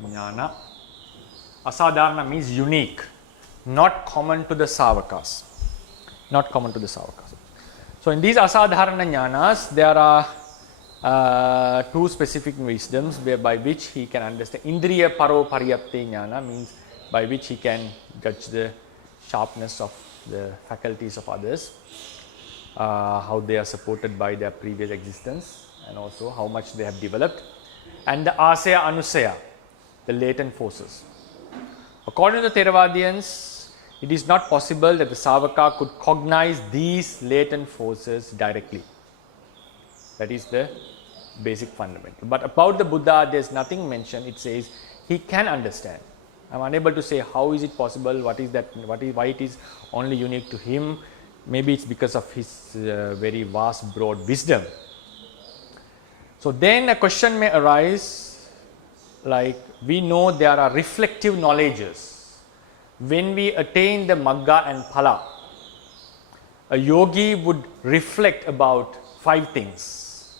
jnana. Asadharana means unique, not common to the Savakas. Not common to the Savakas. So in these asadharana jnanas, there are two specific wisdoms by which he can understand. Indriya paro pariyapte jnana means by which he can judge the sharpness of the faculties of others, how they are supported by their previous existence and also how much they have developed. And the asaya anusaya, the latent forces. According to the Theravadians, it is not possible that the Savaka could cognize these latent forces directly. That is the basic fundamental. But about the Buddha, there is nothing mentioned. It says he can understand. I am unable to say how is it possible, what is that, why it is only unique to him. Maybe it's because of his very vast, broad wisdom. So then a question may arise, like we know there are reflective knowledges. When we attain the Magga and Phala, a yogi would reflect about 5 things.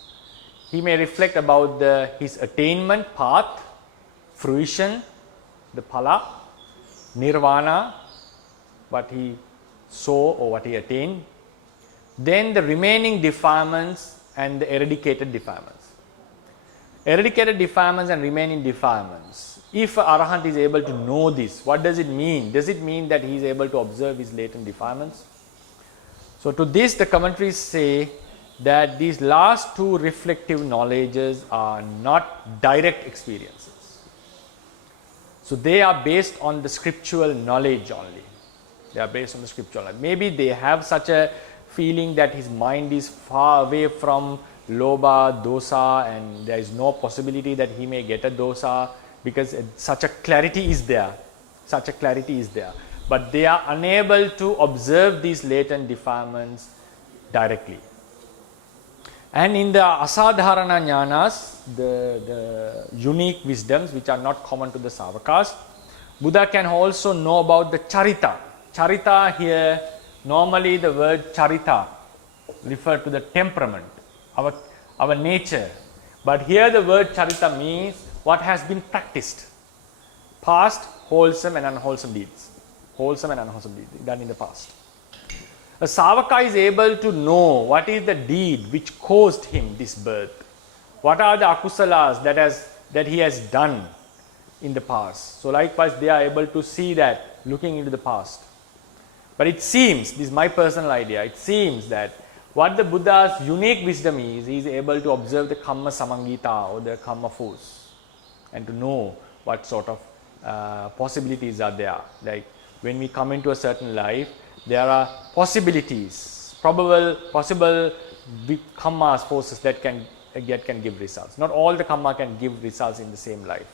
He may reflect about his attainment path, fruition, the Phala, Nirvana, what he saw or what he attained, then the remaining defilements and the eradicated defilements. Eradicated defilements and remaining defilements. If an Arahant is able to know this, what does it mean? Does it mean that he is able to observe his latent defilements? So to this the commentaries say that these last 2 reflective knowledges are not direct experiences. So they are based on the scriptural knowledge only. They are based on the scriptural knowledge. Maybe they have such a feeling that his mind is far away from lobha, dosa, and there is no possibility that he may get a dosa because such a clarity is there. Such a clarity is there. But they are unable to observe these latent defilements directly. And in the asadharana jnanas, the unique wisdoms which are not common to the Savakas, Buddha can also know about the charita. Charita here, normally the word charita refer to the temperament, our nature. But here the word charita means what has been practiced. Past wholesome and unwholesome deeds. Wholesome and unwholesome deeds done in the past. A Savaka is able to know what is the deed which caused him this birth. What are the akusalas that he has done in the past. So likewise they are able to see that looking into the past. But it seems, this is my personal idea, it seems that what the Buddha's unique wisdom is, he is able to observe the Kamma Samangita or the Kamma force and to know what sort of possibilities are there. Like when we come into a certain life, there are possibilities, possible big Kammas forces that can give results. Not all the Kamma can give results in the same life.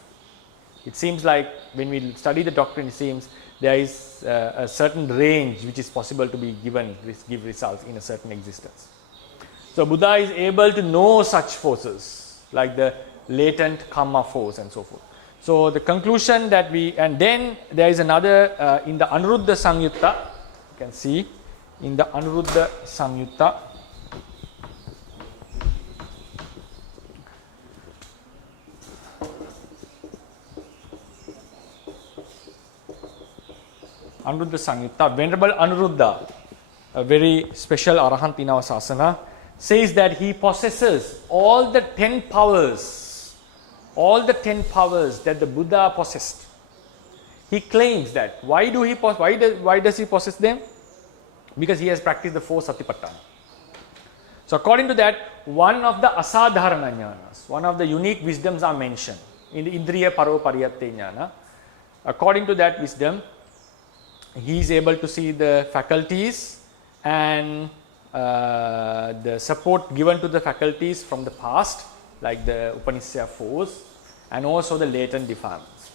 It seems like when we study the doctrine, it seems there is a certain range which is possible to be give results in a certain existence. So Buddha is able to know such forces like the latent Kamma force and so forth. So the conclusion that and then there is another in the Anuruddha Samyutta, you can see in the Anuruddha Samyutta, Anuruddha Samyutta, Venerable Anuruddha, a very special Arahant in our Sasana, says that he possesses all the 10 powers, that the Buddha possessed. He claims that. Why does he possess them? Because he has practiced the 4 Satipatthana. So according to that, one of the asadharana jnanas, one of the unique wisdoms are mentioned in the Indriya Paro Pariyatte Jnana. According to that wisdom, he is able to see the faculties and the support given to the faculties from the past, like the Upanishya force, and also the latent defilements.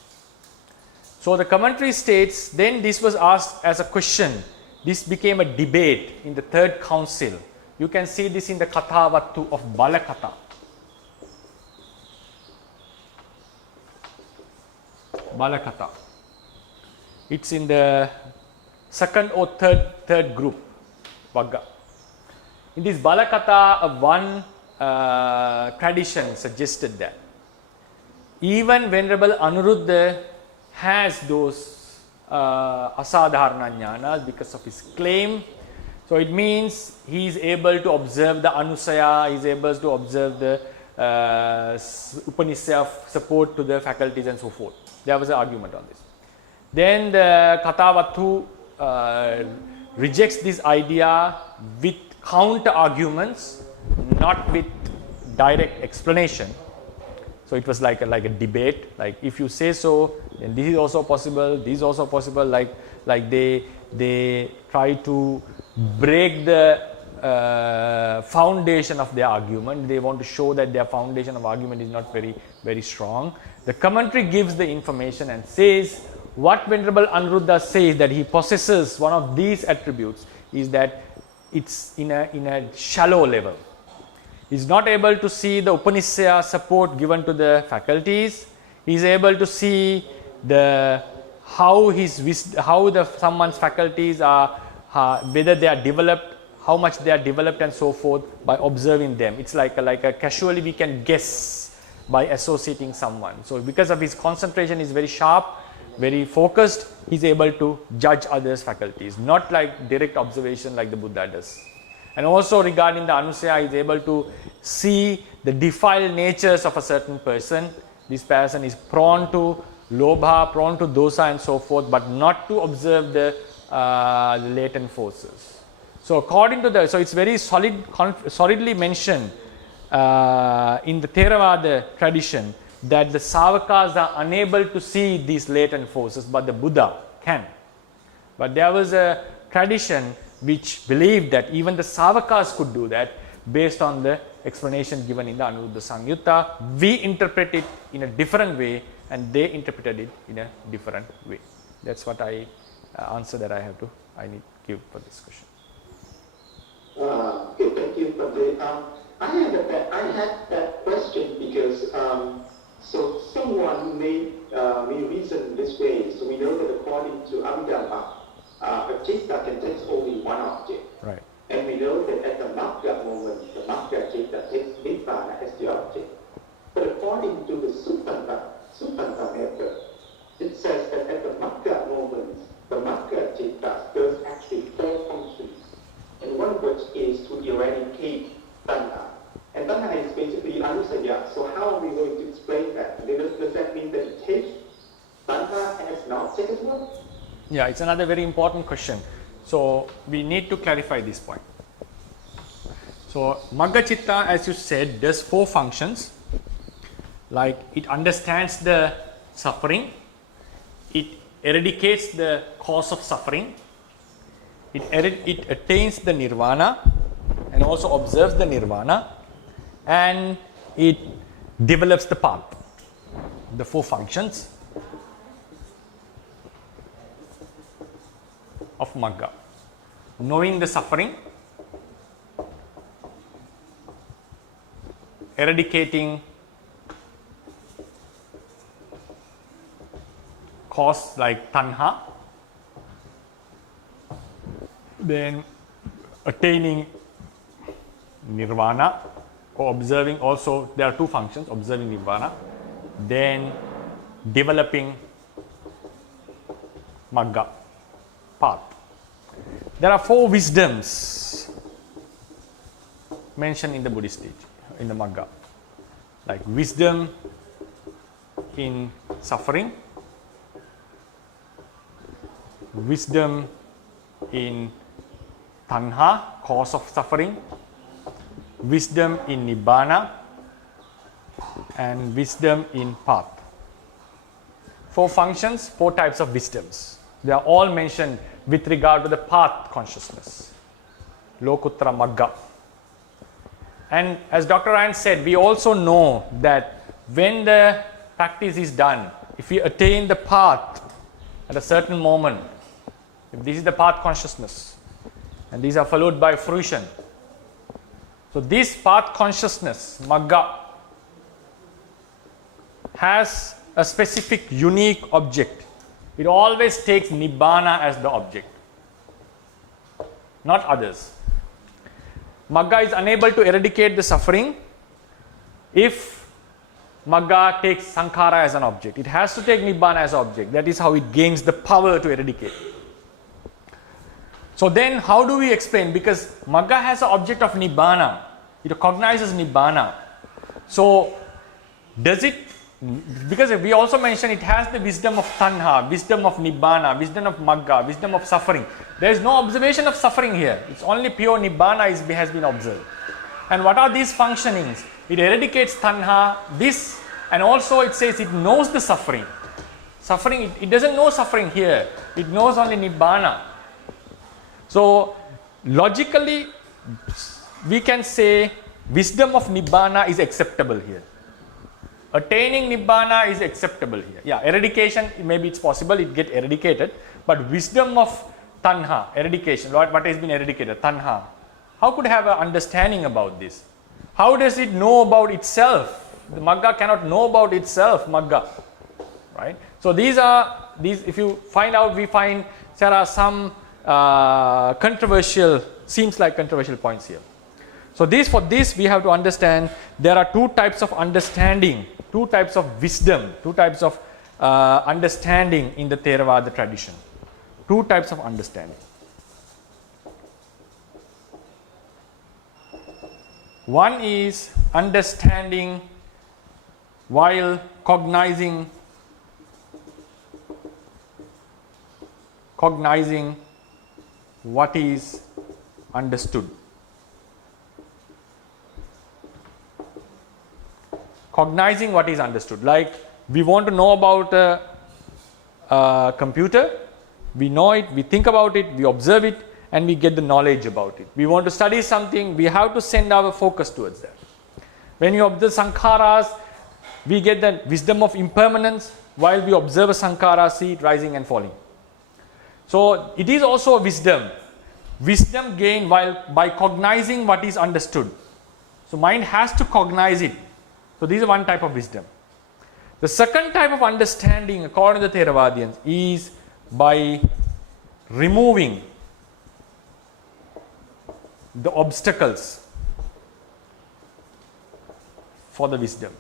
So the commentary states, then this was asked as a question. This became a debate in the 3rd council. You can see this in the Kathavattu of Balakatha. Balakatha. It's in the 2nd or 3rd group, Vagga. In this Balakatha, one tradition suggested that even Venerable Anuruddha has those asadharana jnanas because of his claim. So it means he is able to observe the anusaya, he is able to observe the Upanishad support to the faculties and so forth. There was an argument on this. Then the Kathavattu rejects this idea with counter arguments, not with direct explanation. So it was like a debate. Like if you say so, then this is also possible. This is also possible. Like they try to break the foundation of their argument. They want to show that their foundation of argument is not very strong. The commentary gives the information and says what Venerable Anuruddha says, that he possesses one of these attributes, is that it's in a shallow level. He's not able to see the Upanishad support given to the faculties. He's able to see how someone's faculties are, whether they are developed, how much they are developed and so forth, by observing them. It's like a casually we can guess by associating someone. So because of his concentration is very sharp, very focused, he's able to judge others' faculties, not like direct observation like the Buddha does. And also regarding the Anusaya, he is able to see the defiled natures of a certain person. This person is prone to lobha, prone to dosa and so forth, but not to observe the latent forces. So according to so it's very solidly mentioned in the Theravada tradition that the Savakas are unable to see these latent forces, but the Buddha can. But there was a tradition which believed that even the Savakas could do that based on the explanation given in the Anuruddha Samyutta. We interpret it in a different way and they interpreted it in a different way. That's what answer that I need to give for this question. Okay, thank you for the. I had that question because so someone may reason this way. So we know that according to Abhidhamma, a citta can take only one object. Right. And we know that at the Magga moment, the Magga citta takes Nibbana as the object. But according to the Supanta method, it says that at the Magga moment, the Magga citta does actually 4 functions. And one of which is to eradicate Tanha. And Tanha is basically Anusaya. So how are we going to explain that? Does that mean that it takes Tanha as an object as well? Yeah, it's another very important question. So we need to clarify this point. So Magga Citta, as you said, does 4 functions. Like it understands the suffering, it eradicates the cause of suffering, it attains the nirvana and also observes the nirvana, and it develops the path. The 4 functions of Magga: knowing the suffering, eradicating cause like tanha, then attaining nirvana, or observing. Also there are 2 functions: observing nirvana, then developing Magga, path. There are 4 wisdoms mentioned in the Buddhist teaching, in the Magga, like wisdom in suffering, wisdom in tanha, cause of suffering, wisdom in nibbana, and wisdom in path. 4 functions, 4 types of wisdoms. They are all mentioned with regard to the path consciousness, Lokuttara Magga. And as Dr. Ryan said, we also know that when the practice is done, if we attain the path at a certain moment, if this is the path consciousness, and these are followed by fruition. So this path consciousness, Magga, has a specific unique object. It always takes Nibbana as the object, not others. Magga is unable to eradicate the suffering if Magga takes Sankhara as an object. It has to take Nibbana as object. That is how it gains the power to eradicate. So then how do we explain? Because Magga has an object of Nibbana. It recognizes Nibbana. So does it, because we also mentioned it has the wisdom of tanha, wisdom of nibbana, wisdom of magga, wisdom of suffering. There is no observation of suffering here. It's only pure nibbana has been observed. And what are these functionings? It eradicates tanha, this, and also it says it knows the suffering. Suffering, it doesn't know suffering here. It knows only nibbana. So logically, we can say wisdom of nibbana is acceptable here. Attaining nibbana is acceptable here. Yeah, eradication, maybe it's possible it get eradicated, but wisdom of tanha, eradication, what has been eradicated, tanha, how could have an understanding about this? How does it know about itself? The magga cannot know about itself, magga, right? So these, if you find out, we find there are some controversial, seems like controversial points here. So for this we have to understand there are two types of understanding, two types of wisdom, two types of understanding in the Theravada tradition. Two types of understanding. One is understanding while cognizing what is understood. Cognizing what is understood. Like we want to know about a computer, we know it, we think about it, we observe it, and we get the knowledge about it. We want to study something, we have to send our focus towards that. When you observe sankharas, we get the wisdom of impermanence while we observe a sankhara, see it rising and falling. So it is also a wisdom. Wisdom gained by cognizing what is understood. So mind has to cognize it. So this is one type of wisdom. The second type of understanding according to the Theravadians is by removing the obstacles for the wisdom.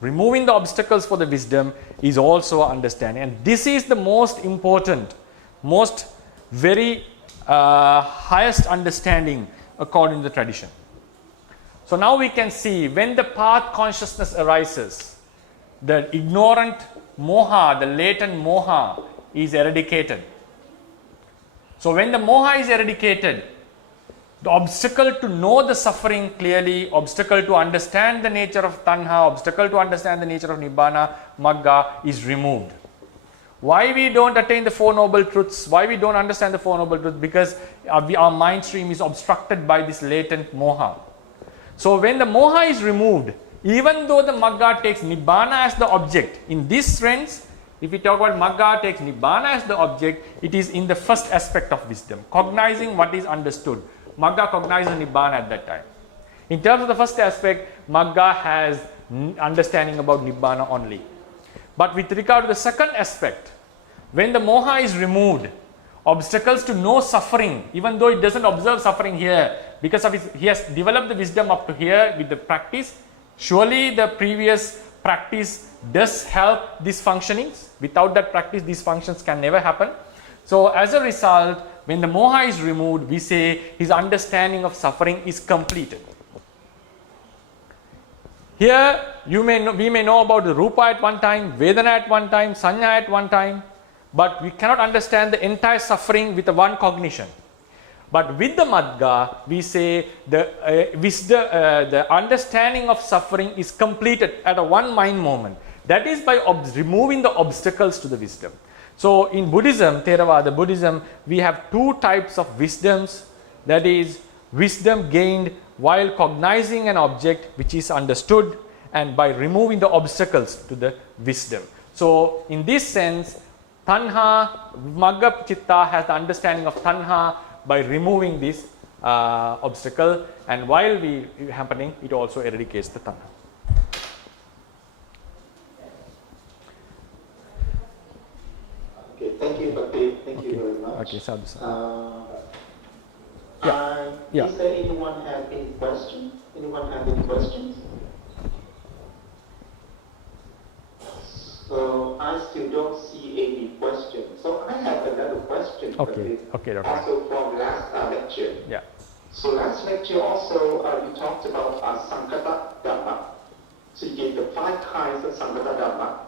Removing the obstacles for the wisdom is also understanding, and this is the most important, most very highest understanding according to the tradition. So now we can see when the path consciousness arises, the ignorant moha, the latent moha is eradicated. So when the moha is eradicated, the obstacle to know the suffering clearly, obstacle to understand the nature of tanha, obstacle to understand the nature of nibbana, magga is removed. Why we don't attain the Four Noble Truths? Why we don't understand the Four Noble Truths? Because our mind stream is obstructed by this latent moha. So when the moha is removed, even though the magga takes nibbana as the object, in this sense, if we talk about magga takes nibbana as the object, it is in the first aspect of wisdom, cognizing what is understood. Magga cognizes nibbana at that time. In terms of the first aspect, magga has understanding about nibbana only. But with regard to the second aspect, when the moha is removed, obstacles to know suffering, even though it doesn't observe suffering here, because of he has developed the wisdom up to here with the practice, surely the previous practice does help these functionings. Without that practice, these functions can never happen. So as a result, when the moha is removed, we say his understanding of suffering is completed. Here we may know about the rupa at one time, vedana at one time, sanya at one time, but we cannot understand the entire suffering with one cognition. But with the magga, we say the understanding of suffering is completed at a one mind moment. That is by removing the obstacles to the wisdom. So in Buddhism, Theravada Buddhism, we have two types of wisdoms. That is wisdom gained while cognizing an object which is understood, and by removing the obstacles to the wisdom. So in this sense, tanha, magga chitta has the understanding of tanha by removing this obstacle, and while happening, it also eradicates the tanha. Okay, thank you, Bhakti. Thank you very much. Okay, sadhu. Is there anyone have any questions? Anyone have any questions? So I still don't see any questions. So I have another question. Okay, Doctor. Also from last lecture. Yeah. So last lecture also we talked about Sankata Dhamma. So you gave the 5 kinds of Sankata Dhamma.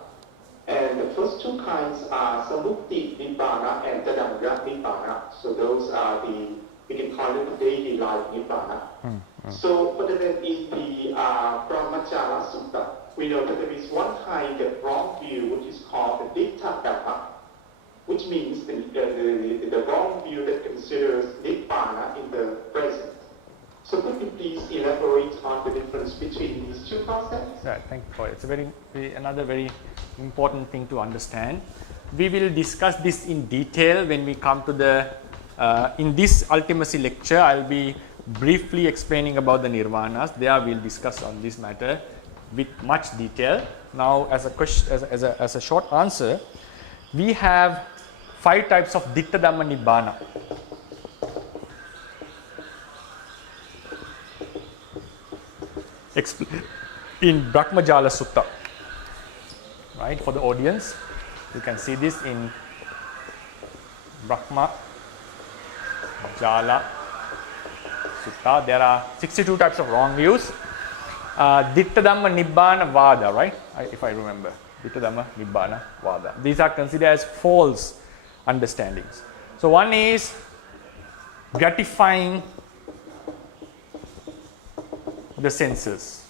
And the first 2 kinds are Samukti Nibbana and Tadanga Nibbana. So those are we can call it the daily life Nibbana. So, but then in the Brahmajala Sutta, we know that there is one kind of wrong view which is called the Ditta Dhamma, which means the wrong view that considers Nibbana in the present. So could you please elaborate on the difference between these 2 concepts? Right, thank you for it. It's another very important thing to understand. We will discuss this in detail when we come to the, in this ultimacy lecture, I will be briefly explaining about the nirvanas. There we will discuss on this matter with much detail. Now as a question, as a short answer, we have 5 types of Ditta Dhamma Nibbana. In Brahmajala Sutta, right? For the audience, you can see this in Brahmajala Sutta. There are 62 types of wrong views. Ditta Dhamma Nibbana Vada, right? If I remember, Ditta Dhamma Nibbana Vada. These are considered as false understandings. So one is gratifying the senses.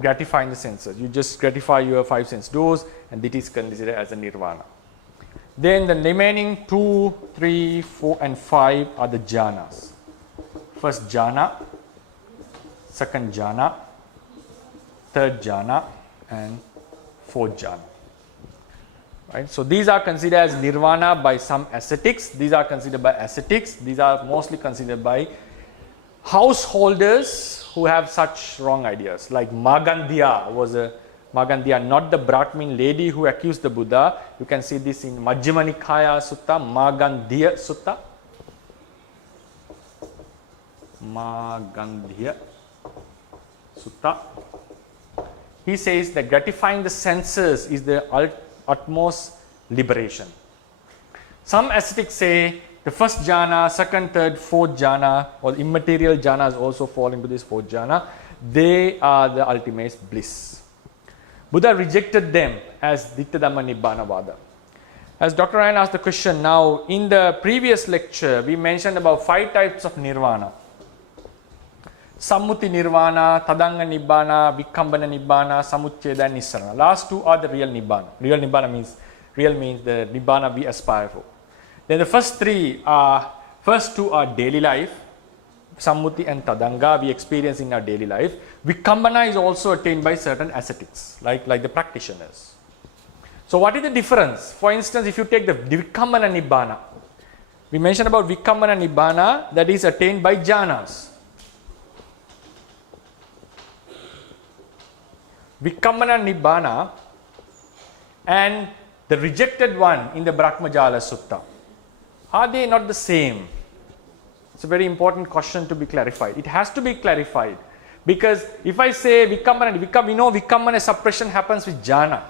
Gratifying the senses. You just gratify your 5 sense doors, and it is considered as a nirvana. Then the remaining 2, 3, 4 and 5 are the jhanas. First jhana, second jhana, third jhana and fourth jhana. Right? So these are considered as nirvana by some ascetics. These are considered by ascetics. These are mostly considered by householders who have such wrong ideas. Like Magandhya was a Magandhya, not the Brahmin lady who accused the Buddha. You can see this in Majjhima Nikaya Sutta, Magandhya Sutta. Magandhya Sutta. He says that gratifying the senses is the utmost liberation. Some ascetics say the first jhana, second, third, fourth jhana, or immaterial jhanas also fall into this fourth jhana. They are the ultimate bliss. Buddha rejected them as Ditta Dhamma Nibbana Vada. As Dr. Ryan asked the question, now in the previous lecture we mentioned about 5 types of nirvana. Sammuti Nirvana, Tadanga Nibbana, Vikambana Nibbana, Samucceda and Nissarana. Last 2 are the real Nibbana. Real Nibbana means the Nibbana we aspire for. Then the first 2 are daily life. Sammuti and Tadanga we experience in our daily life. Vikambana is also attained by certain ascetics, like the practitioners. So what is the difference? For instance, if you take the Vikambana Nibbana, we mentioned about Vikambana Nibbana that is attained by jhanas. Vikambana Nibbana and the rejected one in the Brahmajala Sutta, are they not the same? It's a very important question to be clarified. It has to be clarified because if I say Vikambana, we know Vikambana suppression happens with jhana.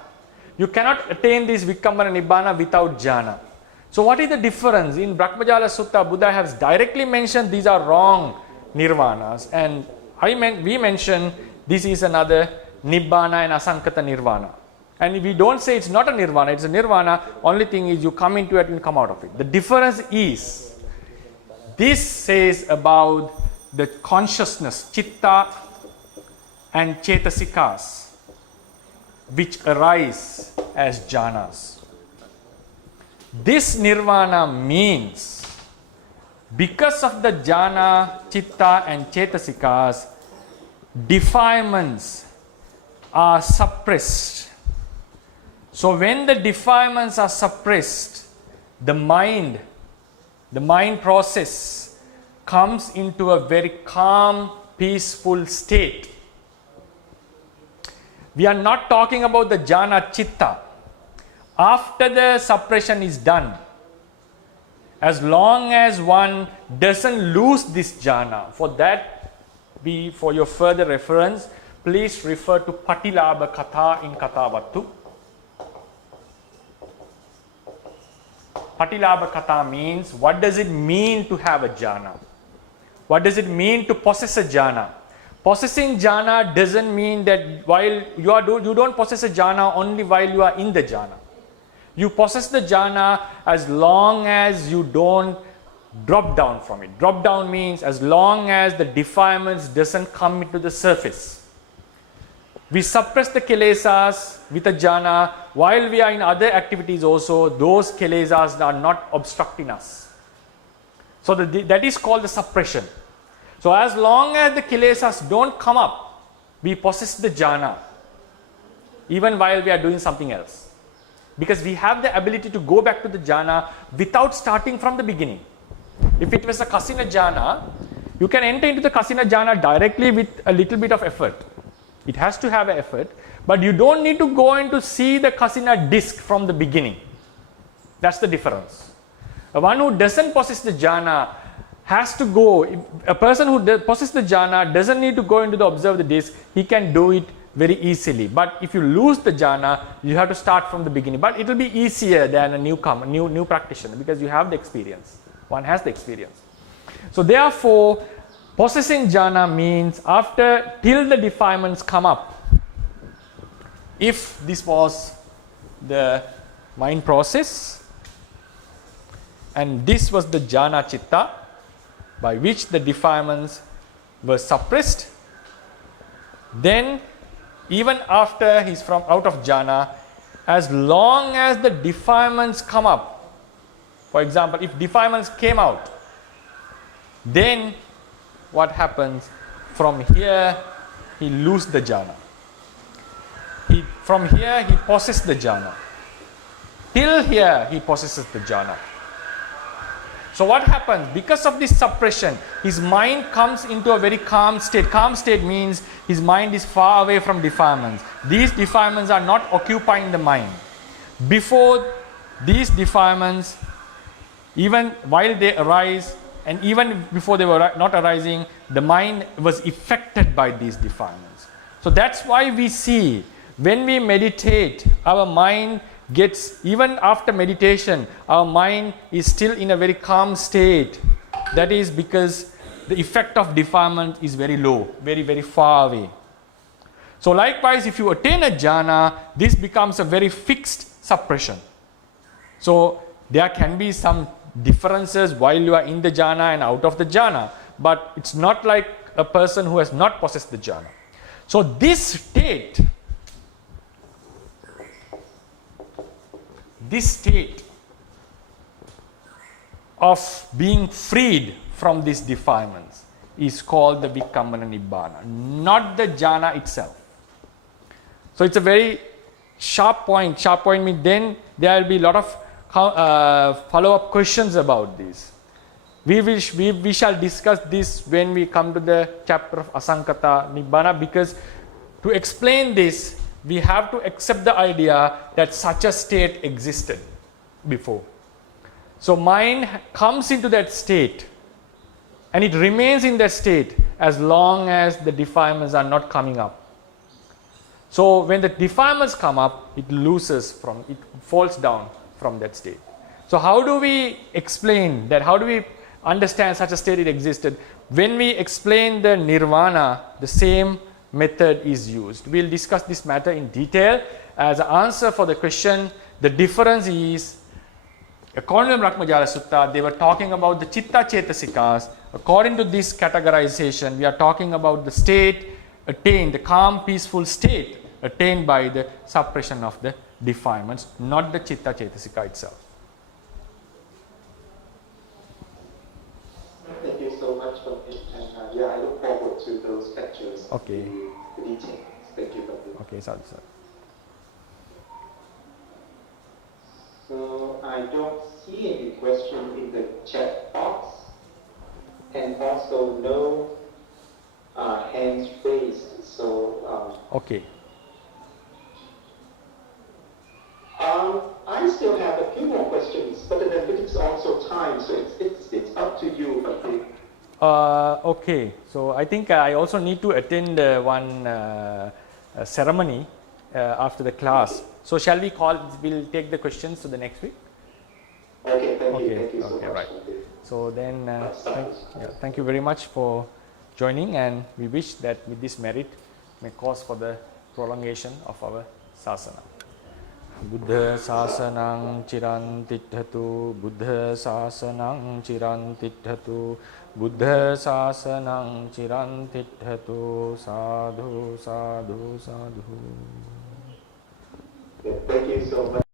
You cannot attain this Vikambana Nibbana without jhana. So what is the difference? In Brahmajala Sutta, Buddha has directly mentioned these are wrong nirvanas, and we mention this is another Nibbana and Asankata Nirvana. And if we don't say it's not a Nirvana, it's a Nirvana, only thing is you come into it and come out of it. The difference is, this says about the consciousness, Chitta and Chetasikas, which arise as jhanas. This Nirvana means, because of the jhana, Chitta and Chetasikas, defilements are suppressed. So when the defilements are suppressed, the mind process comes into a very calm, peaceful state. We are not talking about the jhana chitta. After the suppression is done, as long as one doesn't lose this jhana, for your further reference, please refer to Patilabha Katha in Kathavattu. Patilabha Kata means what does it mean to have a jhana? What does it mean to possess a jhana? Possessing jhana doesn't mean that while you don't possess a jhana only while you are in the jhana. You possess the jhana as long as you don't drop down from it. Drop down means as long as the defilements doesn't come into the surface. We suppress the kilesas with a jhana while we are in other activities also. Those kilesas are not obstructing us. So that is called the suppression. So as long as the kilesas don't come up, we possess the jhana even while we are doing something else. Because we have the ability to go back to the jhana without starting from the beginning. If it was a kasina jhana, you can enter into the kasina jhana directly with a little bit of effort. It has to have an effort, but you don't need to go in to see the kasina disc from the beginning. That's the difference. One who doesn't possess the jhana has to go. A person who possesses the jhana doesn't need to go into the observe the disc. He can do it very easily. But if you lose the jhana, you have to start from the beginning. But it will be easier than a newcomer, new practitioner, because you have the experience. One has the experience. So therefore, possessing jhana means till the defilements come up. If this was the mind process and this was the jhana chitta by which the defilements were suppressed, then even after he's out of jhana, as long as the defilements come up, for example, if defilements came out, then what happens? From here, he loses the jhana. From here, he possesses the jhana. Till here, he possesses the jhana. So what happens? Because of this suppression, his mind comes into a very calm state. Calm state means his mind is far away from defilements. These defilements are not occupying the mind. Before these defilements, even while they arise, and even before they were not arising, the mind was affected by these defilements. So that's why we see when we meditate, our mind gets, even after meditation, our mind is still in a very calm state. That is because the effect of defilement is very low, very, very far away. So likewise, if you attain a jhana, this becomes a very fixed suppression. So there can be some differences while you are in the jhana and out of the jhana, but it's not like a person who has not possessed the jhana. So this state of being freed from these defilements is called the Vikkamana Nibbana, not the jhana itself. So it's a very sharp point. Sharp point means then there will be a lot of follow-up questions about this. We shall discuss this when we come to the chapter of Asankata Nibbana, because to explain this, we have to accept the idea that such a state existed before. So mind comes into that state and it remains in that state as long as the defilements are not coming up. So when the defilements come up, it falls down from that state. So how do we explain that? How do we understand such a state it existed? When we explain the nirvana, the same method is used. We'll discuss this matter in detail. As an answer for the question, the difference is, according to Brahmajala Sutta, they were talking about the Chitta Chetasikas. According to this categorization, we are talking about the state attained, the calm, peaceful state attained by the suppression of the defilements, not the Chitta Chetasika itself. Thank you so much for it, and I look forward to those lectures. Okay. The details. Thank you, Bhakti. Okay, sadhu, sir. So I don't see any question in the chat box, and also no hands raised. So Okay. I still have a few more questions, but then it's also time, so it's up to you, Bhakti. Okay, so I think I also need to attend one ceremony after the class. So shall we we'll take the questions to the next week? Okay, thank Okay, you. Thank you so okay, much. right. Thank you. So then, thank you very much for joining, and we wish that with this merit may cause for the prolongation of our sasana. Buddha sasanang chiran tithatu, Buddha sasanang chiran tithatu, Buddha sasanang chiran tithatu, sadhu, sadhu, sadhu. Yeah, thank you so much.